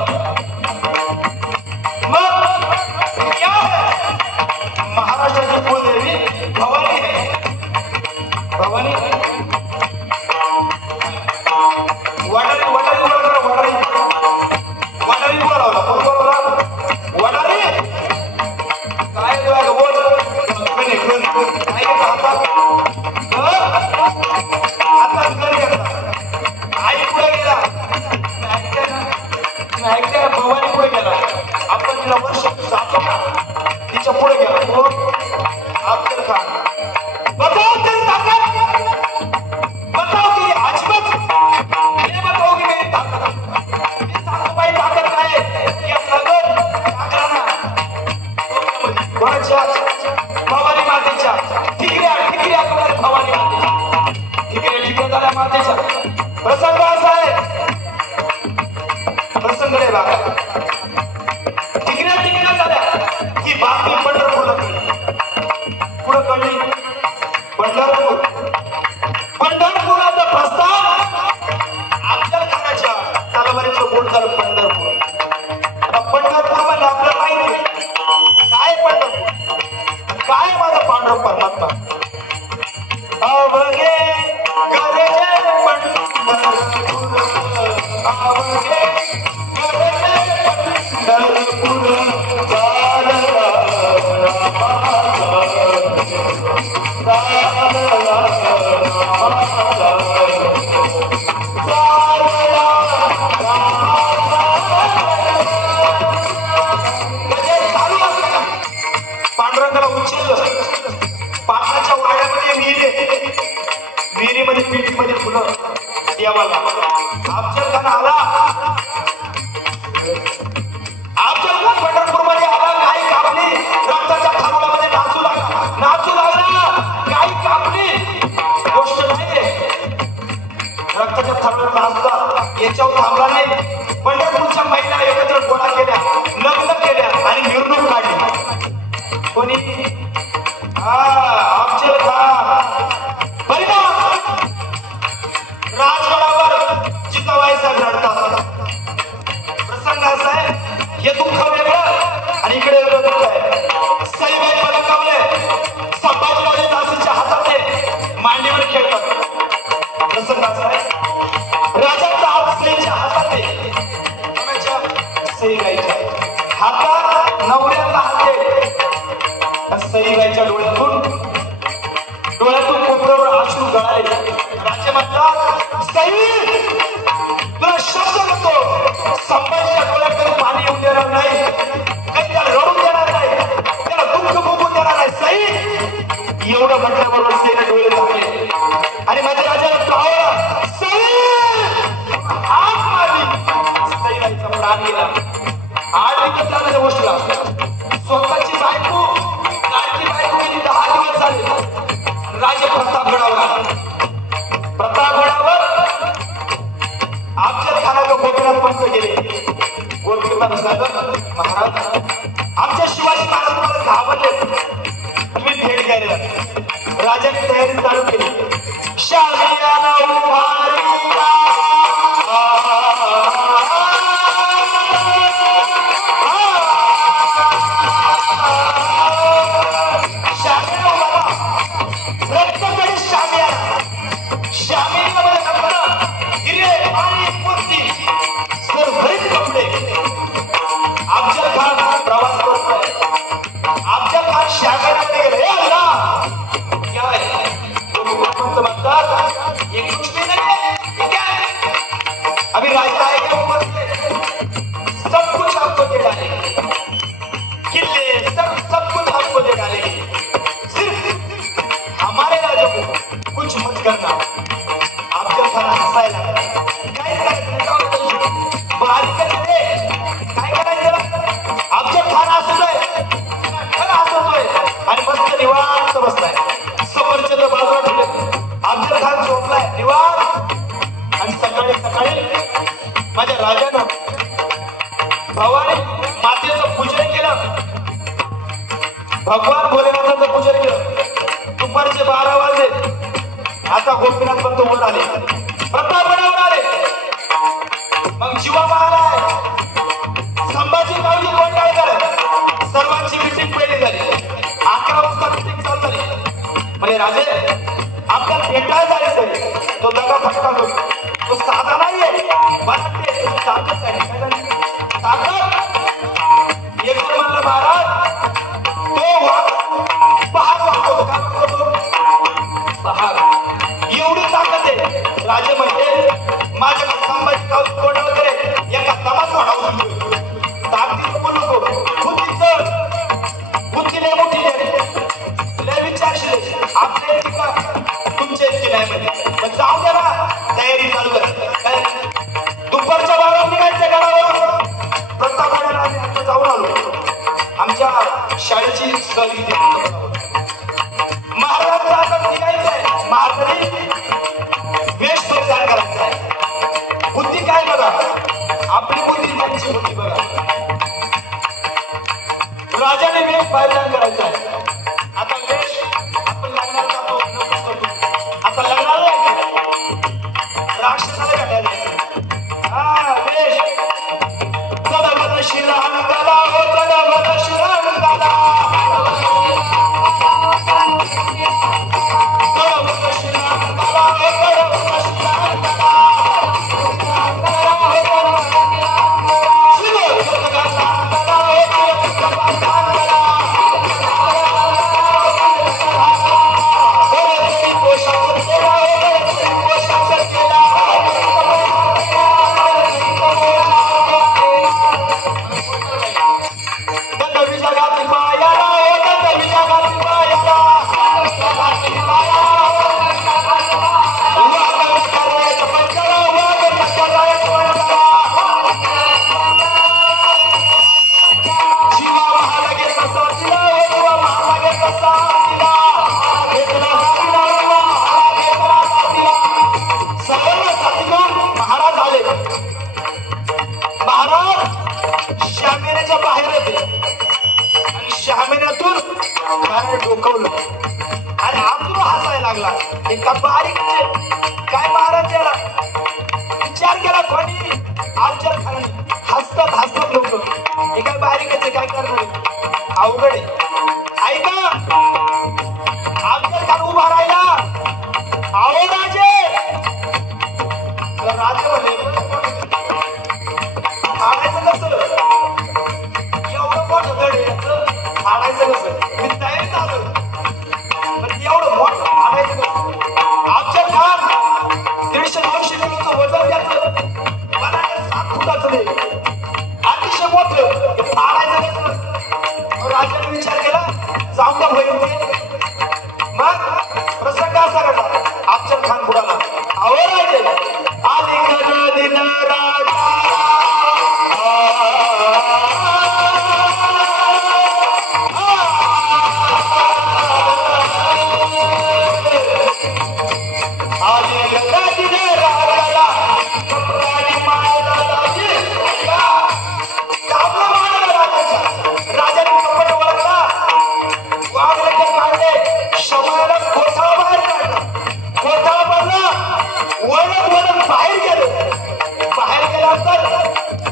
या बघा अफजल खान आला. अफजल खान पंढरपूरमध्ये आला. काही कापली रक्ताच्या थारोळ्यामध्ये नाचू लागला. काही कापली गोष्ट नाहीये. रक्ताच्या थारोळ्यात नाचला. याच्यावर थांबला नाही. पंढरपूरच्या महिला एकत्र गोळा केल्या, लग्न केल्या आणि मिरवणूक काढली. कोणी अफजल खान. परिणाम राजगडावर जिजाबाई साहेब लढतात. प्रसंग असा आहे, हे दुःख वेगळं आणि इकडे वेगळं दुःख आहे. सईबाई पदकावले संभाजीराजे दासीच्या हाताने मांडीवर खेळतात. प्रसंग असा आहे, राजाचा हात सईच्या हाताने, कोणाच्या? सईबाईच्या हातात नवऱ्याचा हात आहे. सईबाईच्या डोळ्यातून कोपऱ्यावर अश्रू गळाले. राजे म्हणतात, सई तुला शब्द देतो, संभाजीच्या डोळ्याकडे पाणी येऊन देणार नाही, काही त्याला रडून देणार नाही, त्याला दुःख भोगून देणार नाही. सई एवढं म्हटल्याबरोबर सईने डोळे झाकले आणि माझ्या राजाला कळवलं, सई हात मारली. सईबाईचा प्राण गेला. 8 दिवस झाले त्या गोष्टीला. स्वतःची बायको लाडकी बायको गेली. 10 दिवस झाले. राजे प्रतापगडावर अफजल खानाला गोपीनाथ पंत गेले. गोपीनाथ साहेब महाराज, आमच्या शिवाजी महाराज तुम्हाला घाबरले, तुम्ही भेट घ्यायला. राजाने तयारी चालू केली. शामियाना उभारला. अभी राजा आएगा ऊपर से, सब कुछ आपको दे डालेंगे, किले सब कुछ आपको दे डालेंगे, सिर्फ हमारे राजा को कुछ मत करना. अफजल खान हसायला काय करायचं. अफजल खान हसतोय, आणि मस्त निवांत बसलाय. सफरचंद बाजूला ठेवले. अफजल खान झोपलाय निवांत. आणि सकाळी माझ्या राजानं भवानी मातेचं पूजन केलं, भगवान भोलेनाथाचं पूजन केलं. दुपारचे 12 वाजले. आता गोपीनाथ पंत वर आले, प्रतापगडावर आले. मग जीवा महाराज, संभाजी गावची गोंडाळकर, सर्वांची मिटिंग पहिली झाली. 11 वाजता मिटिंग चालू झाली. म्हणजे राजे आपल्याला भेटायला जायचंय. तो दगा फटका तो साधा नाहीये, ताकद आहे. ताकद एक म्हणलं महाराज, तो पहाड वागतो. काय वागतो? पहाड. एवढी ताकद आहे. राजे म्हणते माझ्या संभाजी गावची कोण वगैरे एका दमात वाढवून ताकदीचं बोलू नको. बुद्धी लय मोठी लय विचारशील. आपल्या तुमच्या इतकी नाही म्हणजे जाऊ द्या ना. तयारी चालू आहे. दुपारच्या 12 निघायचं गडावर. प्रतापगडाला आम्ही जाऊन आलो. आमच्या शाळेची सहली. महाराजांचा आता निघायचंय. महाराजांनी वेश परिधान करायचा आहे. बुद्धी काय बघा, आपली बुद्धी त्यांची बुद्धी बघा. राजाने वेश परिधान करायचा आहे. आता वेश आपण लग्नाला जातो, आता लग्नाला राक्षसाला भेटायला वेश. चढवत शिरांगाला, हो चढवत शिरांगाला, चढवत शिरांगाला, हो चढवत शिरांगाला, पोशाख एका बारीक काय महाराज याला विचार केला कोणी अफजल खानाने. हसतात हसतात लोक. हे काय बारीकच आहे, काय करणार अवघड आहे. ऐका अफजल खान उभा राहिला. अहो राजे राजे म्हणे हाडायचं कसं एवढं मोठं धड याचं हाडायचं कसं मी तयारीत आलो पण एवढं मोठं हाडायचं कसं. अफजल खान 150-200 किलोचं वजन त्याचं 7 फुटाचं नाही अतिशय मोठं हाडायचं कसं. राजाने विचार केला जाऊन द्या होईल ते. मग प्रसंग असा घडला. अफजल खान बुडाला. अहो राजे आली दिन राजा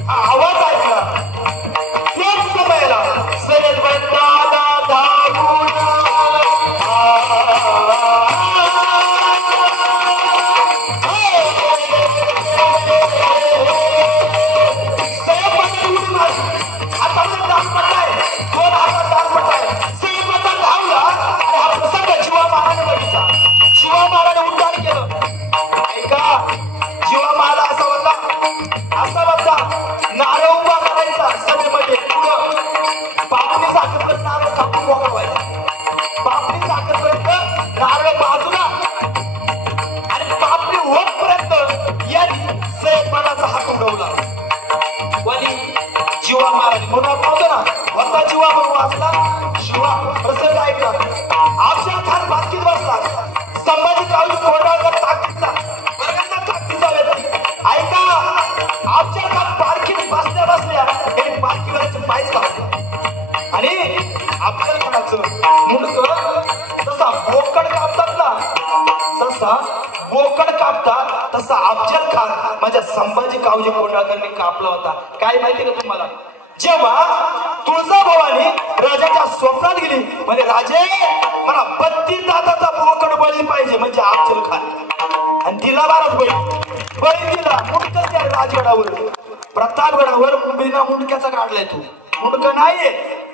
आवाज ऐकला. त्याच समयाला सय्यद शिवा महाराज उड्डाण केलं. ऐका शिवा महाराज असा होता नारळ उभा करायचा सभेमध्ये. बापणी साखरपर्यंत नारळ कापून मोकळा व्हायचा. बापणी साखरपर्यंत नारळ बाजूला आणि बापणी होतपर्यंत यांनी सय्यदपणाचा हात उडवला. वली जीवा महाराज म्हणून आपण होतो ना होता जीवा म्हणून वाचला शिवा. प्रसंग ऐका अफजल खान बातकीत बसला. संभाजी काळू कोंडाळकर ताकदीचा वर्गाचा ताकदीचा व्यक्ती. ऐका अफजल खान पालखीत बसल्या बसल्या त्यांनी पालखीवरचे पायच कापले आणि अफजल खानाचं मुंडकं तसा बोकड कापतात ना तसा बोकड कापतात तसा अफजल खान माझ्या संभाजी काळूजी कोंडाळकरांनी कापला होता. काय माहिती का तुम्हाला. जेव्हा तुळजाभवानी राजाच्या स्वप्नात गेली म्हणजे राजे मला 32 दाताचा बोकड बळी पाहिजे म्हणजे अफजल खान आणि दिला बारात बळी दिला. मुंडकं त्या राजगडावर प्रतापगडावर बिना मुंडक्याचा काढलाय तू. मुंडकं नाहीये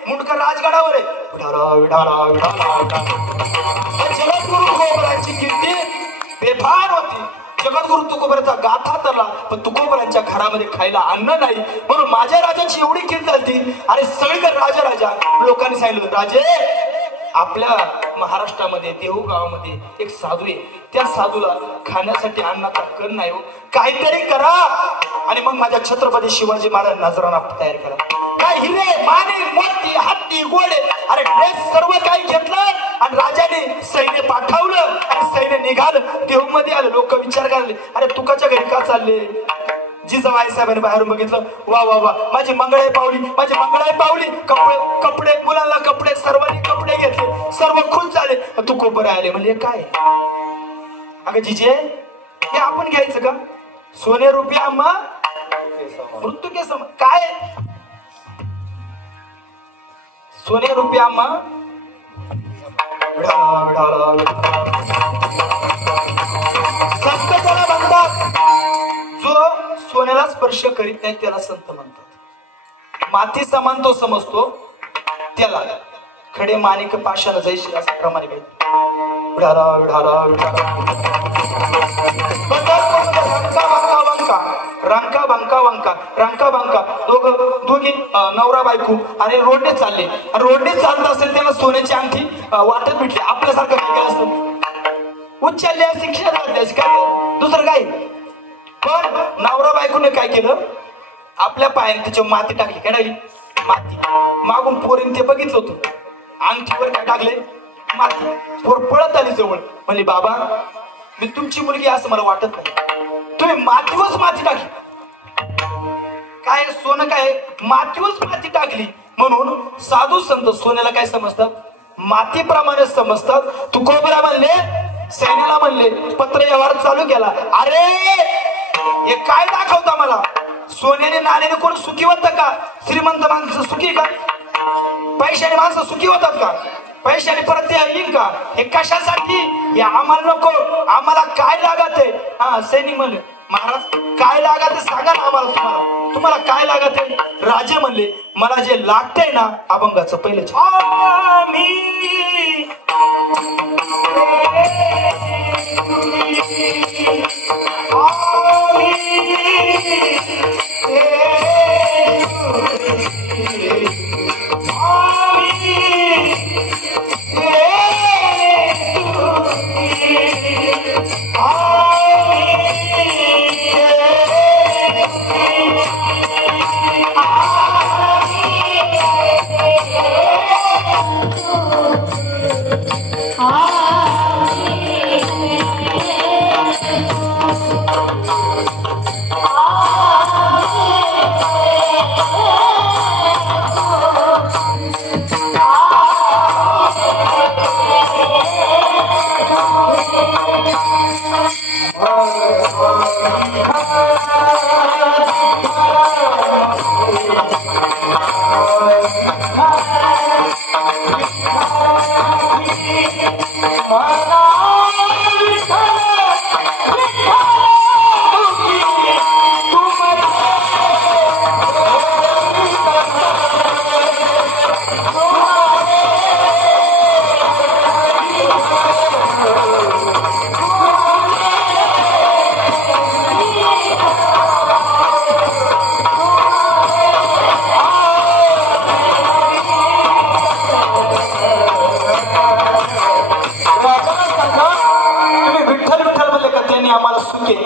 मुंडकं राजगडावर आहे. जगद्गुरु तुकोबराची कीर्ती बेफार होती. जगद्गुरु तुकोबराचा गाथा धरला पण तुकोबरांच्या घरामध्ये खायला अन्न नाही म्हणून माझ्या राजाची एवढी कीर्ती झाली. आणि सगळीकडे राजा लोकांनी सांगितलं राजे आपल्या महाराष्ट्रामध्ये देहू गावामध्ये एक साधू आहे. त्या साधूला खाण्यासाठी अन्नाचा कण नाही हो काहीतरी करा. आणि मग माझ्या छत्रपती शिवाजी महाराज नजराना तयार करा. काय हिरे माने मोती हत्ती घोडे अरे ड्रेस सर्व काही घेतलं आणि राजाने सैन्य पाठवलं आणि सैन्य निघालं. देहू मध्ये आले. लोक विचार करले अरे तुकाच्या घरी का चालले. जिजाबाई साहेबांनी बाहेरून बघितलं. वा वा वा माझी मंगळाई पावली माझी मंगळाई पावली. कपडे मुलांना कपडे सर्वांनी कपडे घेतले. सर्व खुश झाले. तू कोपर आले म्हणजे काय अगं जिजे हे आपण घ्यायचं का सोने रुपया अम्मा मृत्यू के सम काय सोने रुपया अम्मा संत त्याला म्हणतात जो सोन्याला स्पर्श करीत नाही त्याला संत म्हणतात. माती समान तो समजतो त्याला खडे माणिक पाषाण जैशी असं प्रमाणे रंका बंका दोघी नवरा बायको आणि रोडने चालले. रोडने चालत असेल त्याला सोन्याची अंगठी वाटत भेटली. आपल्यासारखं काय केलं असतं उच्चारले शिक्षा द्यायची काय दुसरं काय. पण नवरा बायकोने काय केलं आपल्या पायाने त्याची माती टाकली. काय टाकली माती. मागून पोरीने ते बघितलं होतं अंगठीवर काय टाकले माती. पोर पळत आली जवळ म्हणली बाबा मी तुमची मुलगी असं मला वाटत नाही. तुम्ही मातीवरच माती टाकली. काय सोनं काय मातीवरच माती टाकली. म्हणून साधू संत सोन्याला काय समजतात मातीप्रमाणे समजतात. तुकोबरा म्हणले सैन्याला म्हणले, पत्र व्यवहार चालू केला. अरे हे काय दाखवता मला? सोन्याने नाण्याने कोण सुखी होतं का? श्रीमंत माणसं सुखी का? पैशाने माणसं सुखी होतात का? पैशाने परत ते येईल का? हे कशासाठी? हे आम्हाला नको. आम्हाला काय लागत आहे? हा सैनिक म्हणले, महाराज काय लागत आहे सांगा ना आम्हाला. तुम्हाला काय लागत आहे? राजे म्हणले, मला जे लागतंय ना अभंगाचं पहिलं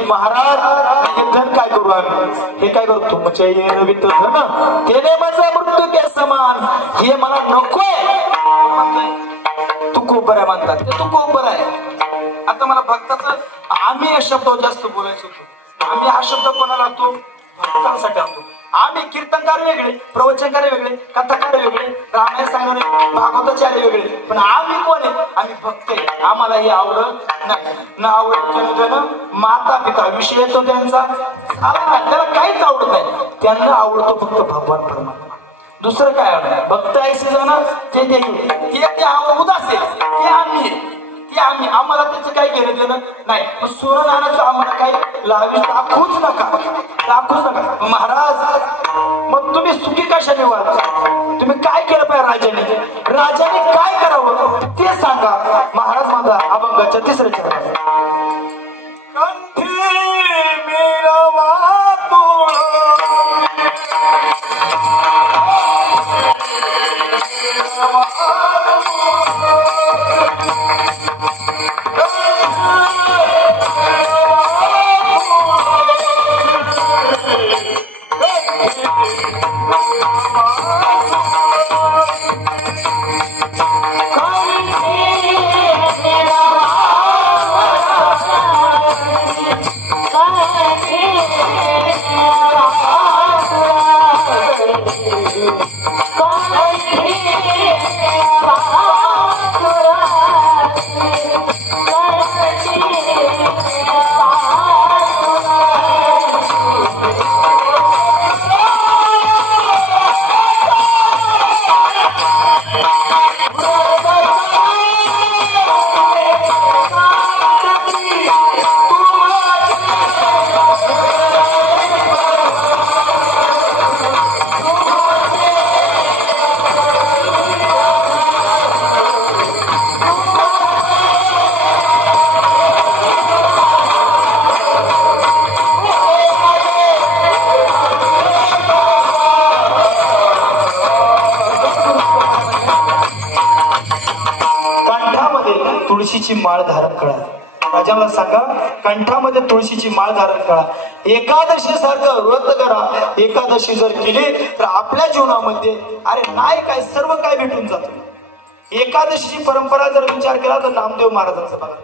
महाराज. हे धन काय करू आम्ही? हे काय करू? तुमच्या वित्त धन त्याने माझा मृत्यू के समान. हे मला नकोय. तू खूप बरं म्हणतात ते, तू खूप बरं आहे. आता मला भक्ताचं आम्ही या शब्दावर जास्त बोलायचं होतो. आम्ही हा शब्द कोणाला आणतो? भक्तांसाठी आणतो. आम्ही कीर्तनकार वेगळे, प्रवचनकार वेगळे, कथाकार वेगळे, रामायण सांगणारे, भागवताचार्य वेगळे, पण आम्ही कोण आहे? आम्ही भक्त आहे. आम्हाला हे आवडत नाही. ना आवडत माता पिता विषय येतो त्यांचा, त्याला काहीच आवडत नाही. त्यांना आवडतो फक्त भगवान परमात्मा. दुसरं काय आवडत? भक्त ऐसे जण ते उदास आहे. ते आम्ही ते आम्ही आम्हाला त्याचं काही घेणं देणं नाही. सूर्यनारायणाचं आम्हाला काही दाखवूच नका. महाराज मग तुम्ही सुखी कशाने व्हाल? तुम्ही काय केलं पाहिजे? राजाने काय करावं ते सांगा. महाराज माझा अभंगाच्या तिसऱ्या चरणात तुळशीची माळ धारण करा. राजा मला सांगा, कंठामध्ये तुळशीची माळ धारण करा. एकादशी सारखं व्रत करा. एकादशी जर केली तर आपल्या जीवनामध्ये अरे नाही काय सर्व काय भेटून जातं. एकादशीची परंपरा जर विचार केला तर नामदेव महाराजांचा बघा.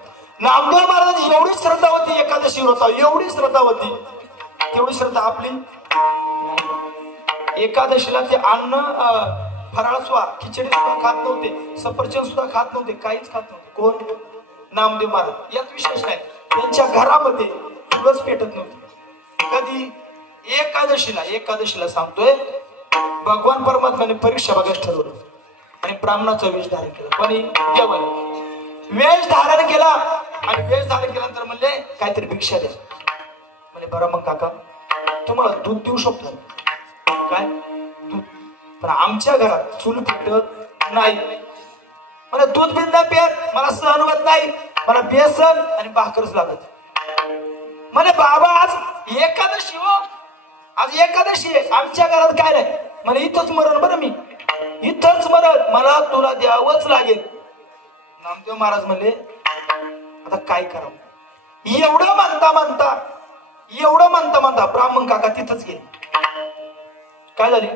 नामदेव महाराजांची एवढी श्रद्धा होती एकादशी व्रतावर, एवढी श्रद्धा होती, तेवढी श्रद्धा आपली. एकादशीला ते अन्न फराळ सुद्धा, खिचडी सुद्धा खात नव्हते, सफरचंद सुद्धा खात नव्हते, काहीच खात नव्हते. कोण? नामदेव महाराज यात विशेष नाही, त्यांच्या घरामध्ये तुळस पेटत नव्हती. कधी एकादशीला सांगतोय भगवान परमात्म्याने परीक्षा बघायच ठरवलं आणि ब्राह्मणाचा वेश धारण केला. पण देवाने वेश धारण केला आणि वेश धारण केल्यानंतर म्हणले काहीतरी भिक्षा द्या. म्हणजे बरं मग काका तुम्हाला दूध देऊ शकतो काय दूध, पण आमच्या घरात चूल पेटत नाही. मला दूध बिंदा पेत मला सहन होत नाही, मला बेसन आणि भाकरच लागत. म्हणे बाबा आज एकादशी हो, आज एकादशी आहे, आमच्या घरात काय नाही. म्हणे इथंच मरण बरं, मी इथंच मरण, मला तुला द्यावंच लागेल. नामदेव महाराज म्हणले आता काय करावं. एवढं म्हणता ब्राह्मण काका तिथंच गेले. काय झाले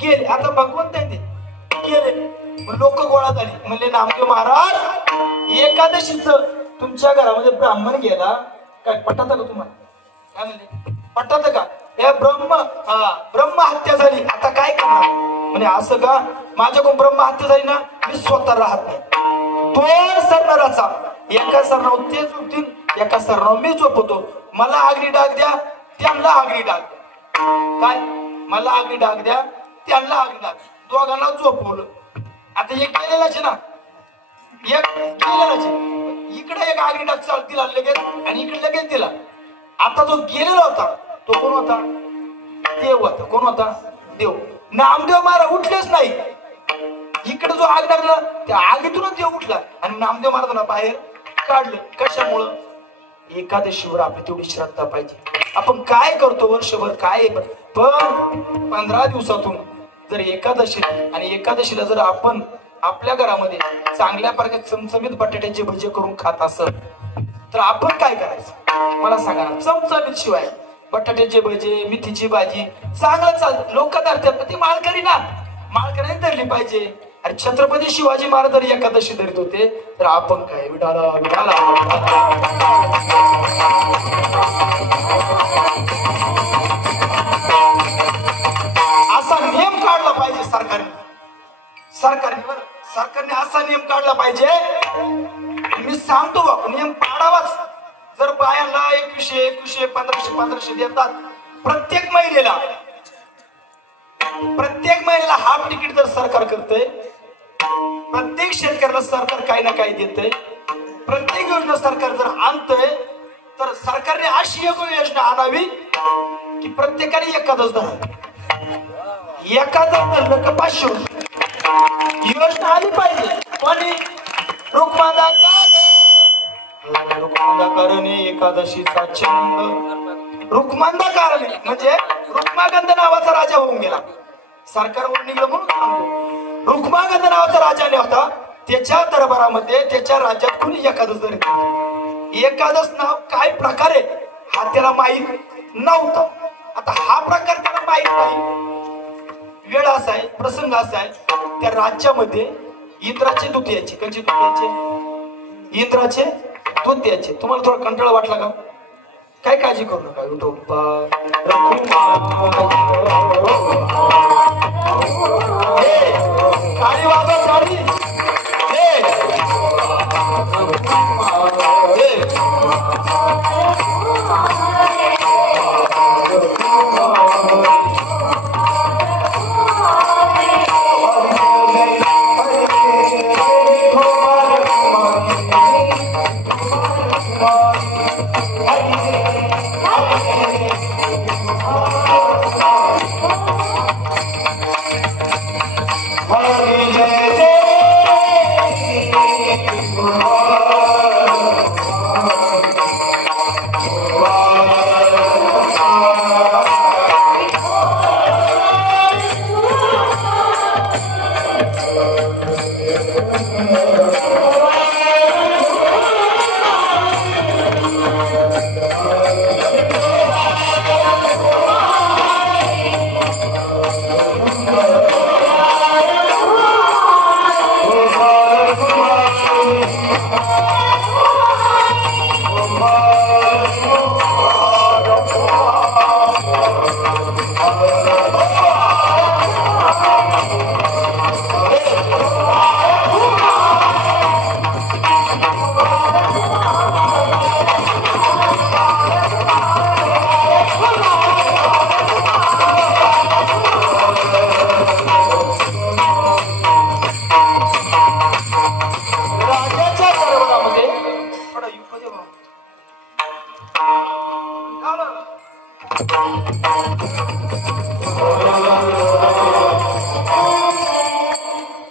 गेले. आता भगवंत आहे ते गेले, लोक गोळा झाली. म्हणले नामदेव महाराज एकादशीच तुमच्या घरामध्ये ब्राह्मण गेला काय पटत का तुम्हाला. काय म्हणले पटत का. या ब्रह्म हत्या झाली, आता काय करणार. म्हणजे असं का माझ्याकडून ब्रह्म हत्या झाली ना, मी स्वतः राहत नाही. 2 सरणाराचा एका सरणावर ते झोपतील, एका सरणावर मी झोपतो. मला आगरी डाग द्या, त्यांना आगरी डाग द्या. काय मला आगरी डाग द्या, त्यांना आगरी डाग, दोघांना झोपवलं. आता एक गेलेलाच ना, एक गेलेलाच, इकडे एक आगरी डाग चाल दिला लगेच आणि इकडे लगेच दिला. आता जो गेलेला होता तो कोण होता, देव होता. कोण होता, देव. नामदेव महाराज उठलेच नाही. इकडे जो आग लागला त्या आगीतूनच देव उठला आणि नामदेव महाराजांना बाहेर काढलं. कशामुळं, एकादशीवर आपली तेवढी श्रद्धा पाहिजे. आपण काय करतो वर्षभर काय, पण 15 दिवसातून जर एकादशी आणि एकादशीला जर आपण आपल्या घरामध्ये चांगल्या प्रकारे चमचमीत बटाट्याचे भजे करून खात असेल तर आपण काय करायचं मला सांगा ना. चमचमीत शिवाय बटाट्याचे भजे, मेथीची भाजी चांगलं चालतं. लोक धरतात ती माळकरी ना, माळकरी धरली पाहिजे. आणि छत्रपती शिवाजी महाराज जर एकादशी धरीत होते तर आपण काय विठाला विठाला. असा नियम काढला पाहिजे सरकारने असा नियम काढला पाहिजे. मी सांगतो बाबा नियम पाडावाच. जर बायांना 2100 1500 देतात प्रत्येक महिलेला हाफ तिकीट जर सरकार करतंय, प्रत्येक शेतकऱ्याला सरकार काही ना काही देतंय, प्रत्येक योजना सरकार जर आणतंय तर सरकारने अशी एक योजना आणावी की प्रत्येकाने एकादश धरावी. एकादश धरलं का 500 योजना आली पाहिजे. पण रुक्मांधाकारणे एकादशीचा छंद. रुक्मांधाकारणे म्हणजे रुक्मागंध नावाचा राजा होऊन गेला, सरकारवर निघलं म्हणून सांगतो. रुक्मागंध नावाचा राजा होता, त्याच्या दरबारामध्ये त्याच्या राज्यात कुणी एकादश धरत. एकादश नाव काय प्रकारे हा त्याला माहीत नव्हता. आता हा प्रकार त्याला माहीत नाही. वेळ असा आहे, प्रसंग असा आहे, त्या राज्यामध्ये इंद्राचे दूत यायचे. कसे दूत यायचे, इंद्राचे दूत द्यायचे. तुम्हाला थोडा कंटाळा वाटला का, काय काळजी करू नका. काळी वाजव काळी.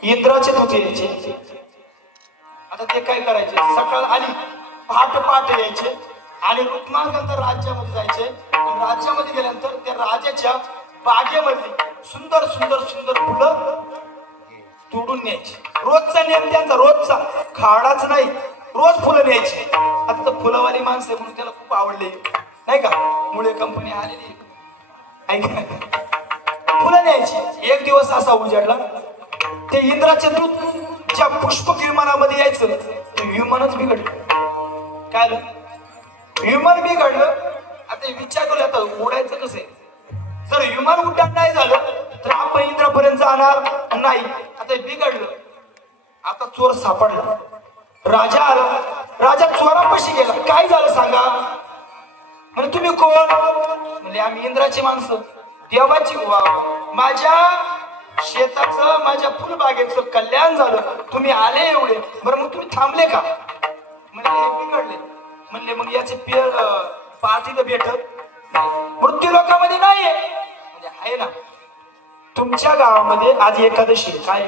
इंद्राचे दूत यायचे. आता ते काय करायचे, सकाळ आली पहाट पहाट यायचे आणि रुक्मानंतर राज्यामध्ये जायचे. आणि राज्यामध्ये गेल्यानंतर त्या राजाच्या बागेमधली सुंदर सुंदर सुंदर फुलं तोडून न्यायची. रोजचा नियम त्यांचा, रोजचा, खाडाच नाही, रोज फुलं न्यायची. आता तर फुलंवाली माणसं आहे म्हणून त्याला खूप आवडले नाही का, मुळे कंपनी आलेली फुलं न्यायची. एक दिवस असा उजाडला, ते इंद्राचे दूत ज्या पुष्पक विमानामध्ये यायचं ते विमानच बिघडलं. काय विमान बिघडलं. आता विचार करूया, आता उडायचं कसं आहे, जर विमान उड्डाण नाही झालं तर आपण इंद्रापर्यंत जाणार नाही. आता बिघडलं. आता चोर सापडला, राजा आला. राजा चोरापाशी गेला. काय झालं सांगा. म्हणजे तुम्ही कोण. म्हणजे आम्ही इंद्राची माणसं, देवाची. माझ्या शेताचं, माझ्या फुलबागेचं कल्याण झालं, तुम्ही आले एवढे, बरं मग तुम्ही थांबले का. म्हणजे हे बिघडले. म्हणले मग याचे पाठी तर भेटत नाही, मृत्यू लोकांमध्ये नाहीये. म्हणजे आहे ना. तुमच्या गावामध्ये आज एकादशी. काय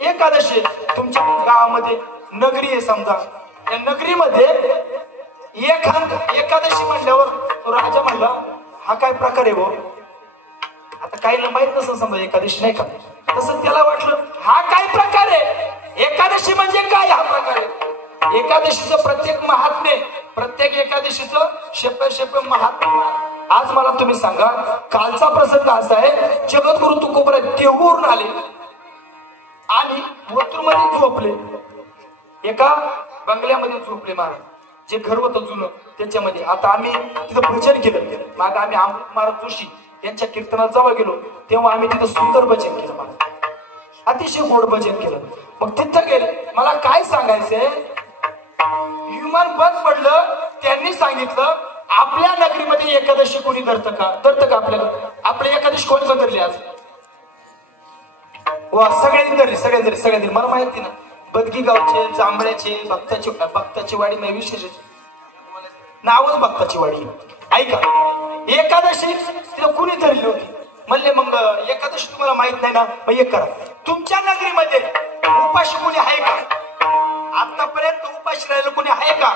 एकादशी तुमच्या गावामध्ये नगरी आहे समजा, त्या नगरीमध्ये एकादशी म्हणल्यावर तो राजा म्हणला हा काय प्रकार आहे भाऊ. आता काहीला माहित नसेल समजा एकादशी नाही का, तसं त्याला वाटलं हा काय प्रकार आहे, एकादशी म्हणजे काय हा प्रकार आहे. एकादशीचं प्रत्येक महात्म्य, प्रत्येक एकादशीचं शेप महात्म्य. आज मला तुम्ही सांगा, कालचा प्रसंग असा आहे, जगद्गुरु तुकोबरा देहूवरून आले आणि ओतूरमध्ये झोपले. एका बंगल्यामध्ये झोपले महाराज. जे घर होतं जुनं त्याच्यामध्ये. आता आम्ही तिथं भजन केलं. माग आम्ही अमृत महाराज जोशी यांच्या कीर्तनात जवळ गेलो तेव्हा आम्ही तिथं सुंदर भजन केलं महाराज, अतिशय गोड भजन केलं. मग तिथं गेले. मला काय सांगायचंय, विमान बंद पडलं. त्यांनी सांगितलं आपल्या नगरीमध्ये एकादशी कोणी धरतं का आपल्याला. आपल्या एकादशी कोणी बदलली आज. वा सगळ्यांनी धरली. मला माहिती ना, बदगी गावचे, जांभळ्याचे, भक्ताची वाडी नाही, विशेष नावच भक्ताची वाडी. ऐका, एकादशी तिला कुणी धरली होती. म्हणले मग एकादशी तुम्हाला माहित नाही ना, मग एक करा, तुमच्या नगरीमध्ये उपाशी कोणी आहे का. आतापर्यंत उपाशी राहिलं कोणी आहे का.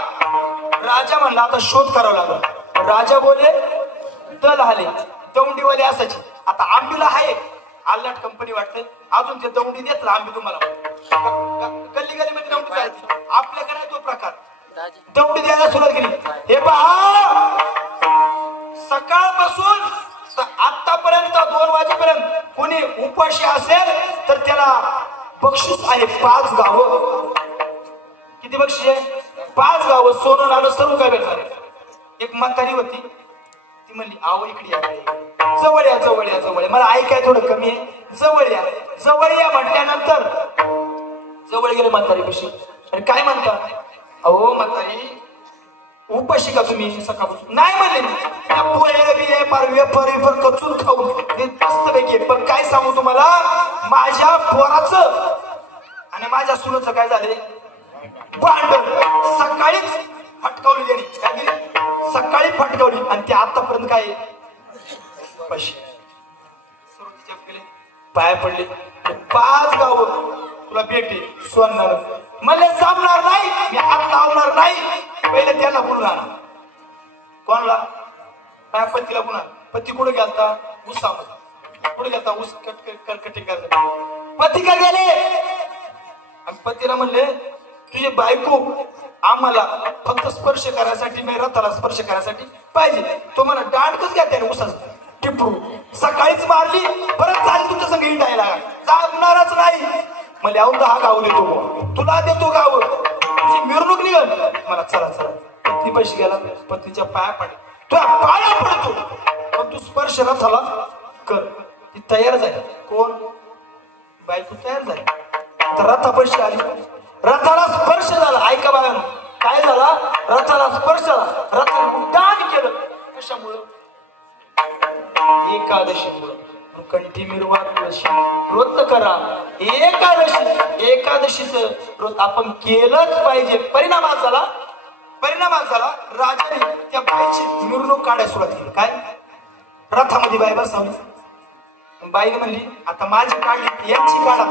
राजा म्हणला आता शोध करावा लागला. राजा बोले दल आले, दौंडीवाले असायचे. आता आंबीला आहे आल्लाट कंपनी वाटते, अजून ते दौंडी देत आंबी तुम्हाला गल्ली गल्लीमध्ये दौंडी जायची. आपल्याकडे तो प्रकार दौंडी द्यायला सुरुवात केली. हे पहा, सकाळपासून आतापर्यंत 2 वाजेपर्यंत कोणी उपाशी असेल तर त्याला बक्षीस आहे 5 गावं. किती बक्षीस आहे. 5 गावं, सोनं नाणं सर्व काय भेटणार. एक म्हातारी होती, ती म्हणली आव इकडे या, जवळ या. मला ऐकाय थोडं कमी आहे. जवळ या म्हटल्यानंतर जवळ गेले म्हातारी पशी. आणि काय म्हणता, अहो म्हातारी उपाशी का तुम्ही सकाळपासून. नाही म्हणले, वेपर कचून खाऊन मस्त पैकी. पण काय सांगू तुम्हाला, माझ्या पोराचं आणि माझ्या सुनेचं काय झाले भांडण. सकाळीच फटकावली त्यांनी. काय केली, सकाळी फटकावली. आणि ते आतापर्यंत काय पैसे केले, पाया पडले. 5 गावं तुला भेटे सोडणार. मला जमणार नाही, मी हात लावणार नाही. पहिले त्याला बोलून आणा. कोणला काय पतीला पुन्हा. पती कुठे गेलता, ऊसामध्ये. कुठे गेलता, ऊस कटिंग करता. पती का गेले. आणि पतीला म्हणले तुझी बायको आम्हाला फक्त स्पर्श करायसाठी, मी रथाला स्पर्श करायसाठी पाहिजे. तो म्हणा दांडकच घ्या त्याने ऊसाचं टिपरू. सकाळीच मारली, परत चालेल तुमच्या संग हिंडायला, जाणारच नाही. मला 10 गाव देतो, तुला देतो गाव, तुझी मिरवणूक निघल. मला चला. पत्नी पैसे गेला, पत्नीच्या पाया पडला. तुला पाया पडतो, पण तू स्पर्श रथाला कर. ती तयार झाली. कोण, बायको तयार झाली. तर रथा पैसे आली, रथाला स्पर्श झाला. ऐका बाळांनो, काय झाला, रथाला स्पर्श झाला. रथाला उड्डाण केलं. कशामुळं, एकादशीमुळं. कंठी मिरवा, व्रत करा. एकादशीचं व्रत आपण केलंच पाहिजे. परिणामात झाला राजाने त्या बाईची मिरवणूक काढायला सुरुवात केली. काय रथामध्ये बाई बसवली. बाईने म्हणली आता माझी काढली यांची काढा.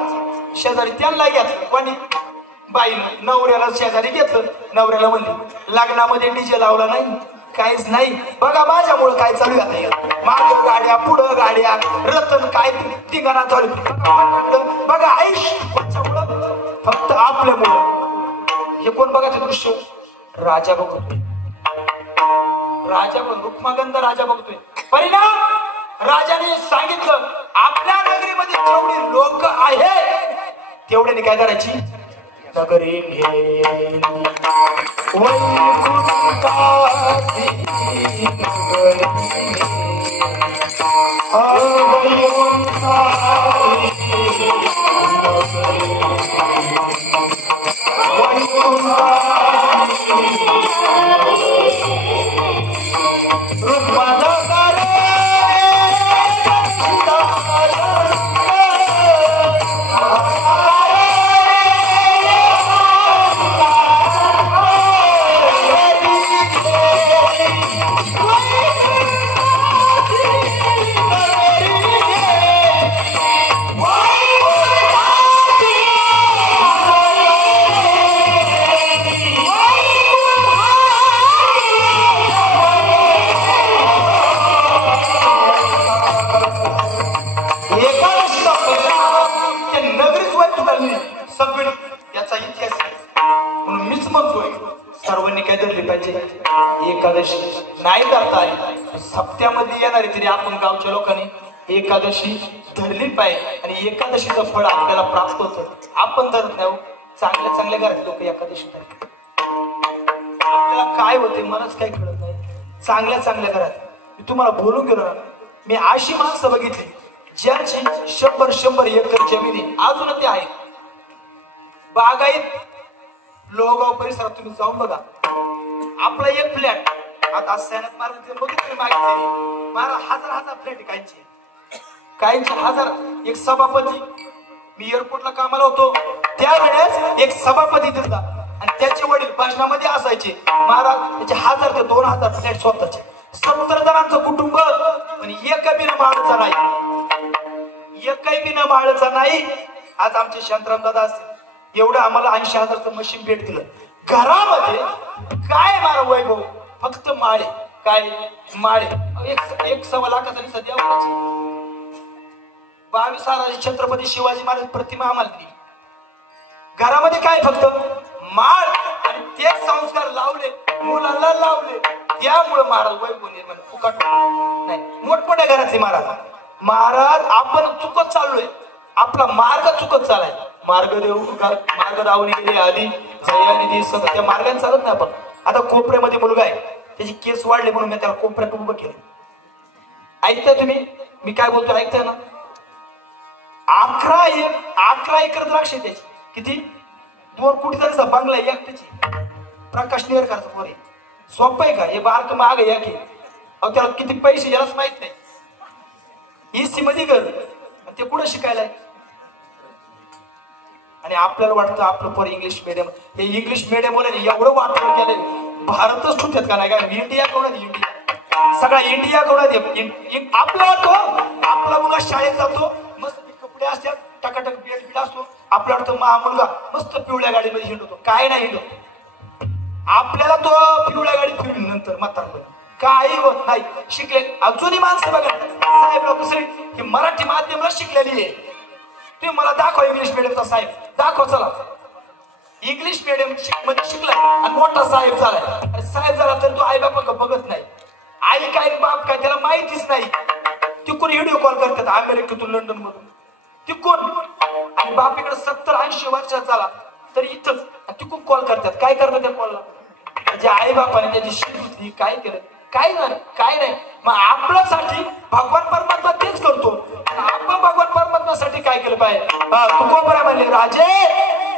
शेजारी त्यांना घेतलं. कोणी? बाईनं नवऱ्याला शेजारी घेतलं. नवऱ्याला म्हणली लग्नामध्ये डीजे लावला नाही काहीच नाही. बघा माझ्यामुळे काय चालू आहे. मागं गाड्या पुढं गाड्या रतन काय तिघांना चालू. बघा आयुष फक्त आपल्यामुळं. हे कोण बघा ते दृश्य? राजा बघतोय. राजा बघ रुक्मागंध राजा बघतोय. परिणाम राजाने सांगितलं आपल्या नगरीमध्ये जेवढी लोक आहे तेवढ्याने काय करायची? नगरी घेतली. एकादशी नाही करता आली सप्त्यामध्ये येणारी तरी आपण गावच्या लोकांनी एकादशी धरली पाहिजे. आणि एकादशीचं फळ आपल्याला प्राप्त होतं. आपण धरत नाही. चांगल्या चांगल्या घरात लोक एकादशी धरतात. आपल्याला काय होते मलाच काही कळत नाही. चांगल्या चांगल्या घरात मी तुम्हाला बोलून गेलो ना. मी अशी माणसं बघितली ज्यांची 100 एकर जमिनी अजून ते आहेत. बागायत लोहगाव परिसरात तुम्ही जाऊन बघा. आपला एक फ्लॅट आता सैनात मारून बघितले मागितले मला हजार फ्लॅट काहींचे हजार. एक सभापती मी एअरपोर्टला कामाला होतो त्यावेळेस एक सभापती दिसला आणि त्याचे वडील भाषणामध्ये असायचे. महाराज त्याचे 1000 ते 2000 फ्लॅट स्वतःचे. 70 जणांचं कुटुंब पण एकही न माळचा नाही. एकही बी न माळचा नाही. आज आमचे शांतराम दादा असतील एवढं आम्हाला 80,000चं मशीन भेट दिलं. घरामध्ये काय मारा वैभव फक्त माळे. काय माळे? एक 1.25 लाखाचा सध्या 22 छत्रपती शिवाजी महाराज प्रतिमा आम्हाला दिली. घरामध्ये काय फक्त माळ आणि ते संस्कार लावले मुलांना लावले त्यामुळे महाराज वैभव निर्माण फुकट नाही. मोठमोठ्या घरातले महाराज आपण चुकत चाललोय. आपला मार्ग चुकत चालाय. मार्ग रावणी गेले आधी जयानिधी सगळं त्या मार्गाने चालत नाही आपण. आता कोपऱ्यामध्ये मुलगा आहे त्याची केस वाढले म्हणून मी त्याला कोपऱ्यात उभं केलं. ऐकताय तुम्ही मी काय बोलतो? ऐकताय ना? 11 एकर द्राक्ष त्याची. किती? 2 कोटी तरीचा बंगला एकट्याची. प्रकाश नेरकरचा पोर आहे. सोपं आहे का? हे बारक माग या की अहो त्याला किती पैसे यालाच माहित नाही. EC मध्ये घर ते कुठं शिकायलाय? आणि आपल्याला वाटतं आपलं पोर इंग्लिश मिडियम. हे इंग्लिश मिडियम बोलायला एवढं वाटलं केलंय भारतच ठुत्यात का नाही? कारण इंडिया कोणात? इंडिया सगळा इंडिया कोणात? आपला तो आपला मुलगा शाळेत जातो मस्त कपडे असतात टकाटक बेल्ट असतो. आपला वाटतं मुलगा मस्त पिवळ्या गाडीमध्ये हिंडतो. काय नाही हिंडतो. आपल्याला तो पिवळ्या गाडीत फिरून नंतर म्हातारपणी काही होत नाही. शिकले अजूनही माणसं बघा साहेब लोक हे मराठी माध्यमाला शिकलेली आहे. तुम्ही मला दाखवा इंग्लिश मिडियमचा साहेब दाखव. चला इंग्लिश मिडियम मध्ये शिकलाय आणि मोठा साहेब झालाय. साहेब झाला तर तो आई बापा बघत नाही. आई काय बाप काय त्याला माहितीच नाही. तिकून व्हिडिओ कॉल करतात अमेरिकेतून लंडन मधून तिकून. आणि बाप इकडे 70-80 वर्षाचा झाला तर इथंच तिकून कॉल करतात. काय करतात त्या कॉलला? म्हणजे आई बापाने त्याची शिकली काय केलं? काय नाही. मग आपल्यासाठी भगवान परमात्मा तेच करतो. आपण भगवान परमात्म्यासाठी काय केलं पाहिजे? तुकोबरा म्हणले राजे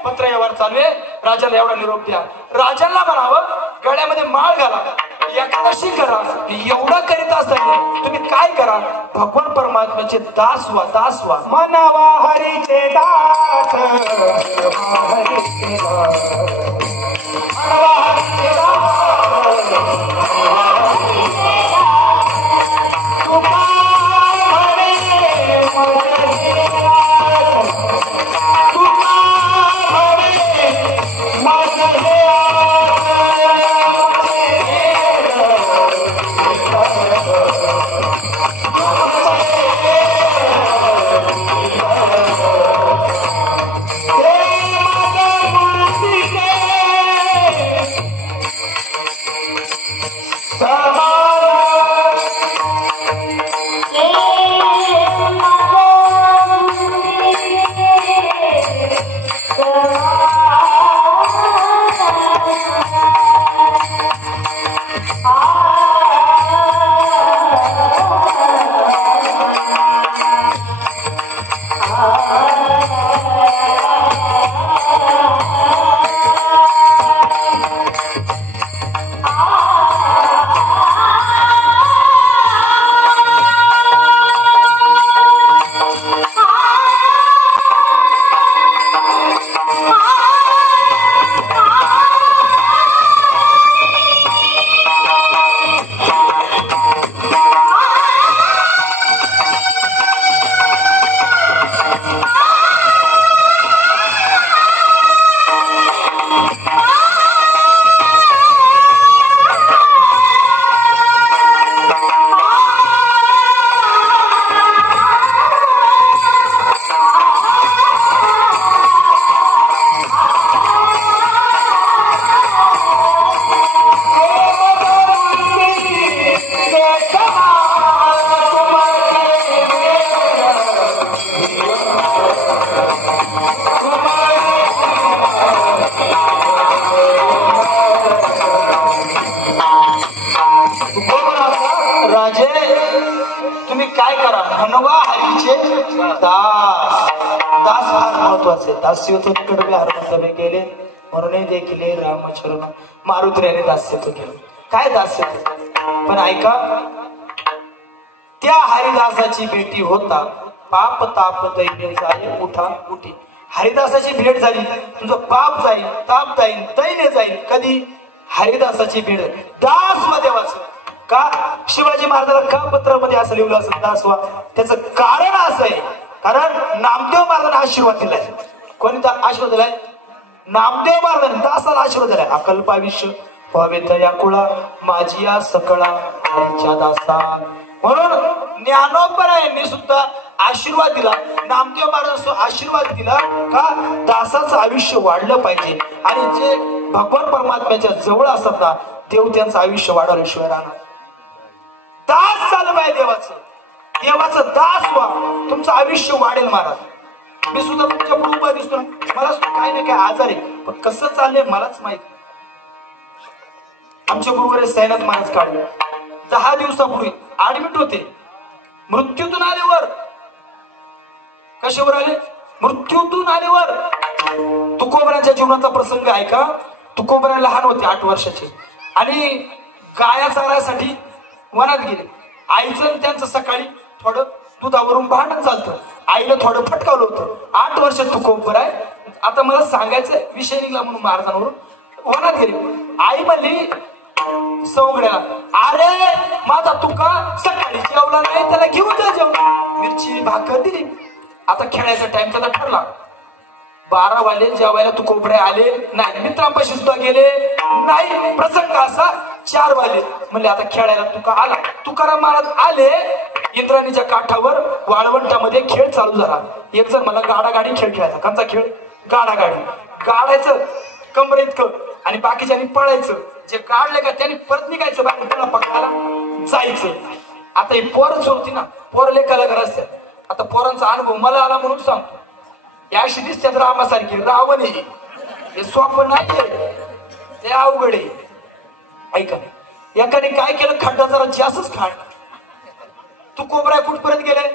पत्र यावर चालू आहे. राजाला एवढा निरोप द्या. राजाला म्हणावं गळ्यामध्ये माळ घाला एकादशी करा. एवढा करीत असताना तुम्ही काय करा? भगवान परमात्म्याचे दास व्हा. मनावा हरीचे दास हरीचे दास राजे तुम्ही काय करा धनवा हरीचे दास दास फार महत्वाचे दास्यत्व कडवे हरमतबे गेले म्हणून देखील रामचरण मारुतीने दास्यत्व केलं काय दास्यत्व पण ऐका त्या हरिदासाची भेटी होता पाप ताप दैन्य जाय उठा उठी हरिदासाची भेट झाली तुझं पाप जाईल ताप जाईल दैन्य जाईल कधी हरिदासाची भेट दास मध्ये वाच का शिवाजी महाराजांना का पत्रामध्ये असं लिहिलं असं दासवा त्याचं कारण असं आहे कारण नामदेव महाराजांना आशीर्वाद दिलाय कोणता आशीर्वाद दिलाय नामदेव महाराजांनी दासाला आशीर्वाद दिलाय अकल्पाविष्य व्हावे तया कुळा माझी या सकळा हरीच्या दासा म्हणून ज्ञानोबरायांनी सुद्धा आशीर्वाद दिला नामदेव महाराजांना आशीर्वाद दिला का दासाचं आयुष्य वाढलं पाहिजे आणि जे भगवान परमात्म्याच्या जवळ असतात ना देव त्यांचं आयुष्य वाढवल्याशिवाय राहणार दास झालं पाहिजे देवाचं दास व्हा तुमचं आयुष्य वाढेल महाराज मी सुद्धा तुमच्या बरोबर दिसतो मला सुद्धा काही ना काही आजार आहे पण कसं चाललंय मलाच माहित आमच्या बरोबर सैनात महाराज काढले 10 दिवसापूर्वी ऍडमिट होते मृत्यूतून आल्यावर कशावर आले मृत्यूतून आल्यावर तुकोबराच्या जीवनाचा प्रसंग आहे का तुकोबरा लहान होते 8 वर्षाचे आणि गाया चारायसाठी वनात गेले आईचं त्यांचं सकाळी थोडं दुधावरून भांडण चालतं आईला थोडं फटकावलं होतं 8 वर्ष तुकोबर आहे आता मला सांगायचं विषय निघला म्हणून महाराजांवरून वनात गेले आई म्हणली सवंगड्याला अरे माझा तुका सकाळी जेवला नाही त्याला घेऊन जा जेवण मिरची भाकर दिली आता खेळायचा टाइम त्याचा ठरला 12 वाजले जेवायला तू कोपरे आले नाही मित्रांपाशी सुद्धा गेले नाही प्रसंग असा 4 वाजले म्हणले आता खेळायला तुका आला तुकाराम महाराज आले इंद्राणीच्या काठावर वाळवंटामध्ये खेळ चालू झाला एक जण मला गाडागाडी खेळ खेळायचा कोणता खेळ गाडागाडी गाडायचं कमरे इतकं आणि बाकीच्यांनी पळायचं जे काढले का त्यांनी परत निघायचं बाकी त्याला पकडायला जायचं आता ही पोरच होती ना पोरले कलाकार असतात आता पोरांचा अनुभव मला आला म्हणून सांगतो याशी दिसतात रामासारखी रावण हे सोपं नाहीये ते अवघड आहे ऐका एकाने काय केलं खड्डा जरा जास्तच खाण तू कोबरा कुठपर्यंत गेले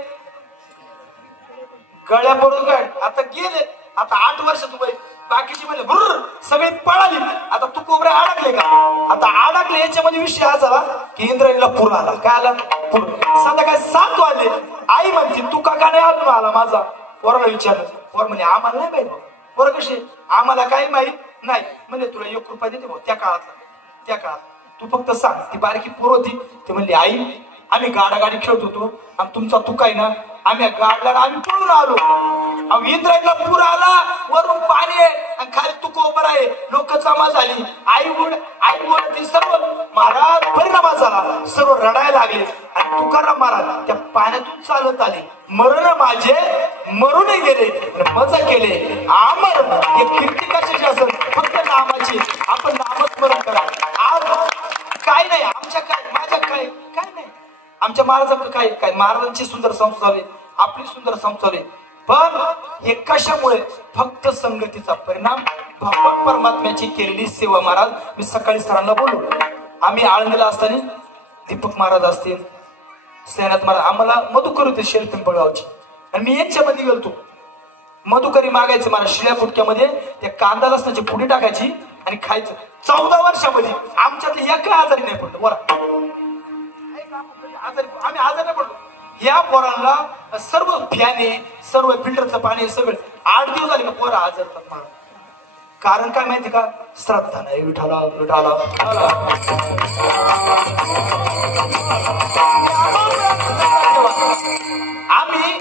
गळ्यापर्यंत काय आता गेले आता 8 वर्ष तू बाकीची म्हणजे भुर्र सगळे पळाली आता तू कोबरे अडकले का आता अडकले याच्यामध्ये विषय हा झाला की इंद्राणीला पूर आला काय आला पूर संध्याकाळी 7 वाजले आई म्हणते तू का नाही अजून आला माझा पोराला विचारलं पोर म्हणजे आम्हाला नाही माहित पोर कशी आम्हाला काही माहित नाही म्हणजे तुला 1 रुपया देते भाऊ त्या काळात तू फक्त सांग ती बारकी पोर होती ती म्हणली आई आम्ही गाडागाडी खेळत होतो आणि तुमचा तुका आहे ना आम्ही गाडला आम्ही पळून आलो इंद्रायणीला पूर आला वरून पाणी आहे आणि खाली तू लोक उभं आहे, लोक जमा झाली, आई वड ती सर्व महाराज परिणामात झाला, सर्व रडायला लागले. आणि तुकाराम महाराज त्या पाण्यातून चालत आले. मरण माझे मरूनही गेले, मजा केले आमर. हे कीर्ती कशाची असेल? फक्त नामाची. आपण नामस्मरण करा. आज काय नाही आमच्या, काय माझ्या, काय काय नाही आमच्या महाराजांकडे, काय काय महाराजांची सुंदर संस्था झाली, आपली सुंदर संस्था झाली. पण हे कशामुळे? फक्त संगतीचा परिणाम, भगवान परमात्म्याची केलेली सेवा. महाराज मी सकाळी सरांना बोलू, आम्ही आळंदीला असताना दीपक महाराज असतील, सैनाथ महाराज, आम्हाला मधुकर होते शेल पिंपळगावचे, आणि मी यांच्यामध्ये गेलतो. मधुकरी मागायचं मला शिळ्या फुटक्यामध्ये, त्या कांदा लसणाची पुडी टाकायची आणि खायचं. 14 वर्षामध्ये आमच्यातले एका आजारी नाही पडलो. बोला आम्ही आजारी नाही पडलो. या पोरांना सर्व फॅने, सर्व फिल्टरचं पाणी, सगळं 8 दिवस झाले का पोरं आजारतात. कारण काय माहिती का? श्रद्धा नाही. विठाला विठाला आम्ही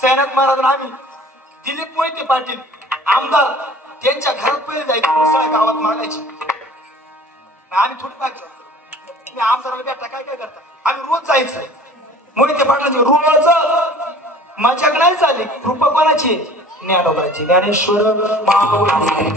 सैनाथ महाराज, आम्ही दिलीप मोहिते पाटील आमदार, त्यांच्या घरात पहिले जायचे, मुसळा गावात मागायची. आम्ही थोडी मागतो, तुम्ही आमदाराला भेटा काय काय करता? आम्ही रोज जायचं मोहिते पाटलाची. रोज मजाक नाही झाली. कृपा कोणाची? ज्ञानोबाची. ज्ञानेश्वर माऊली.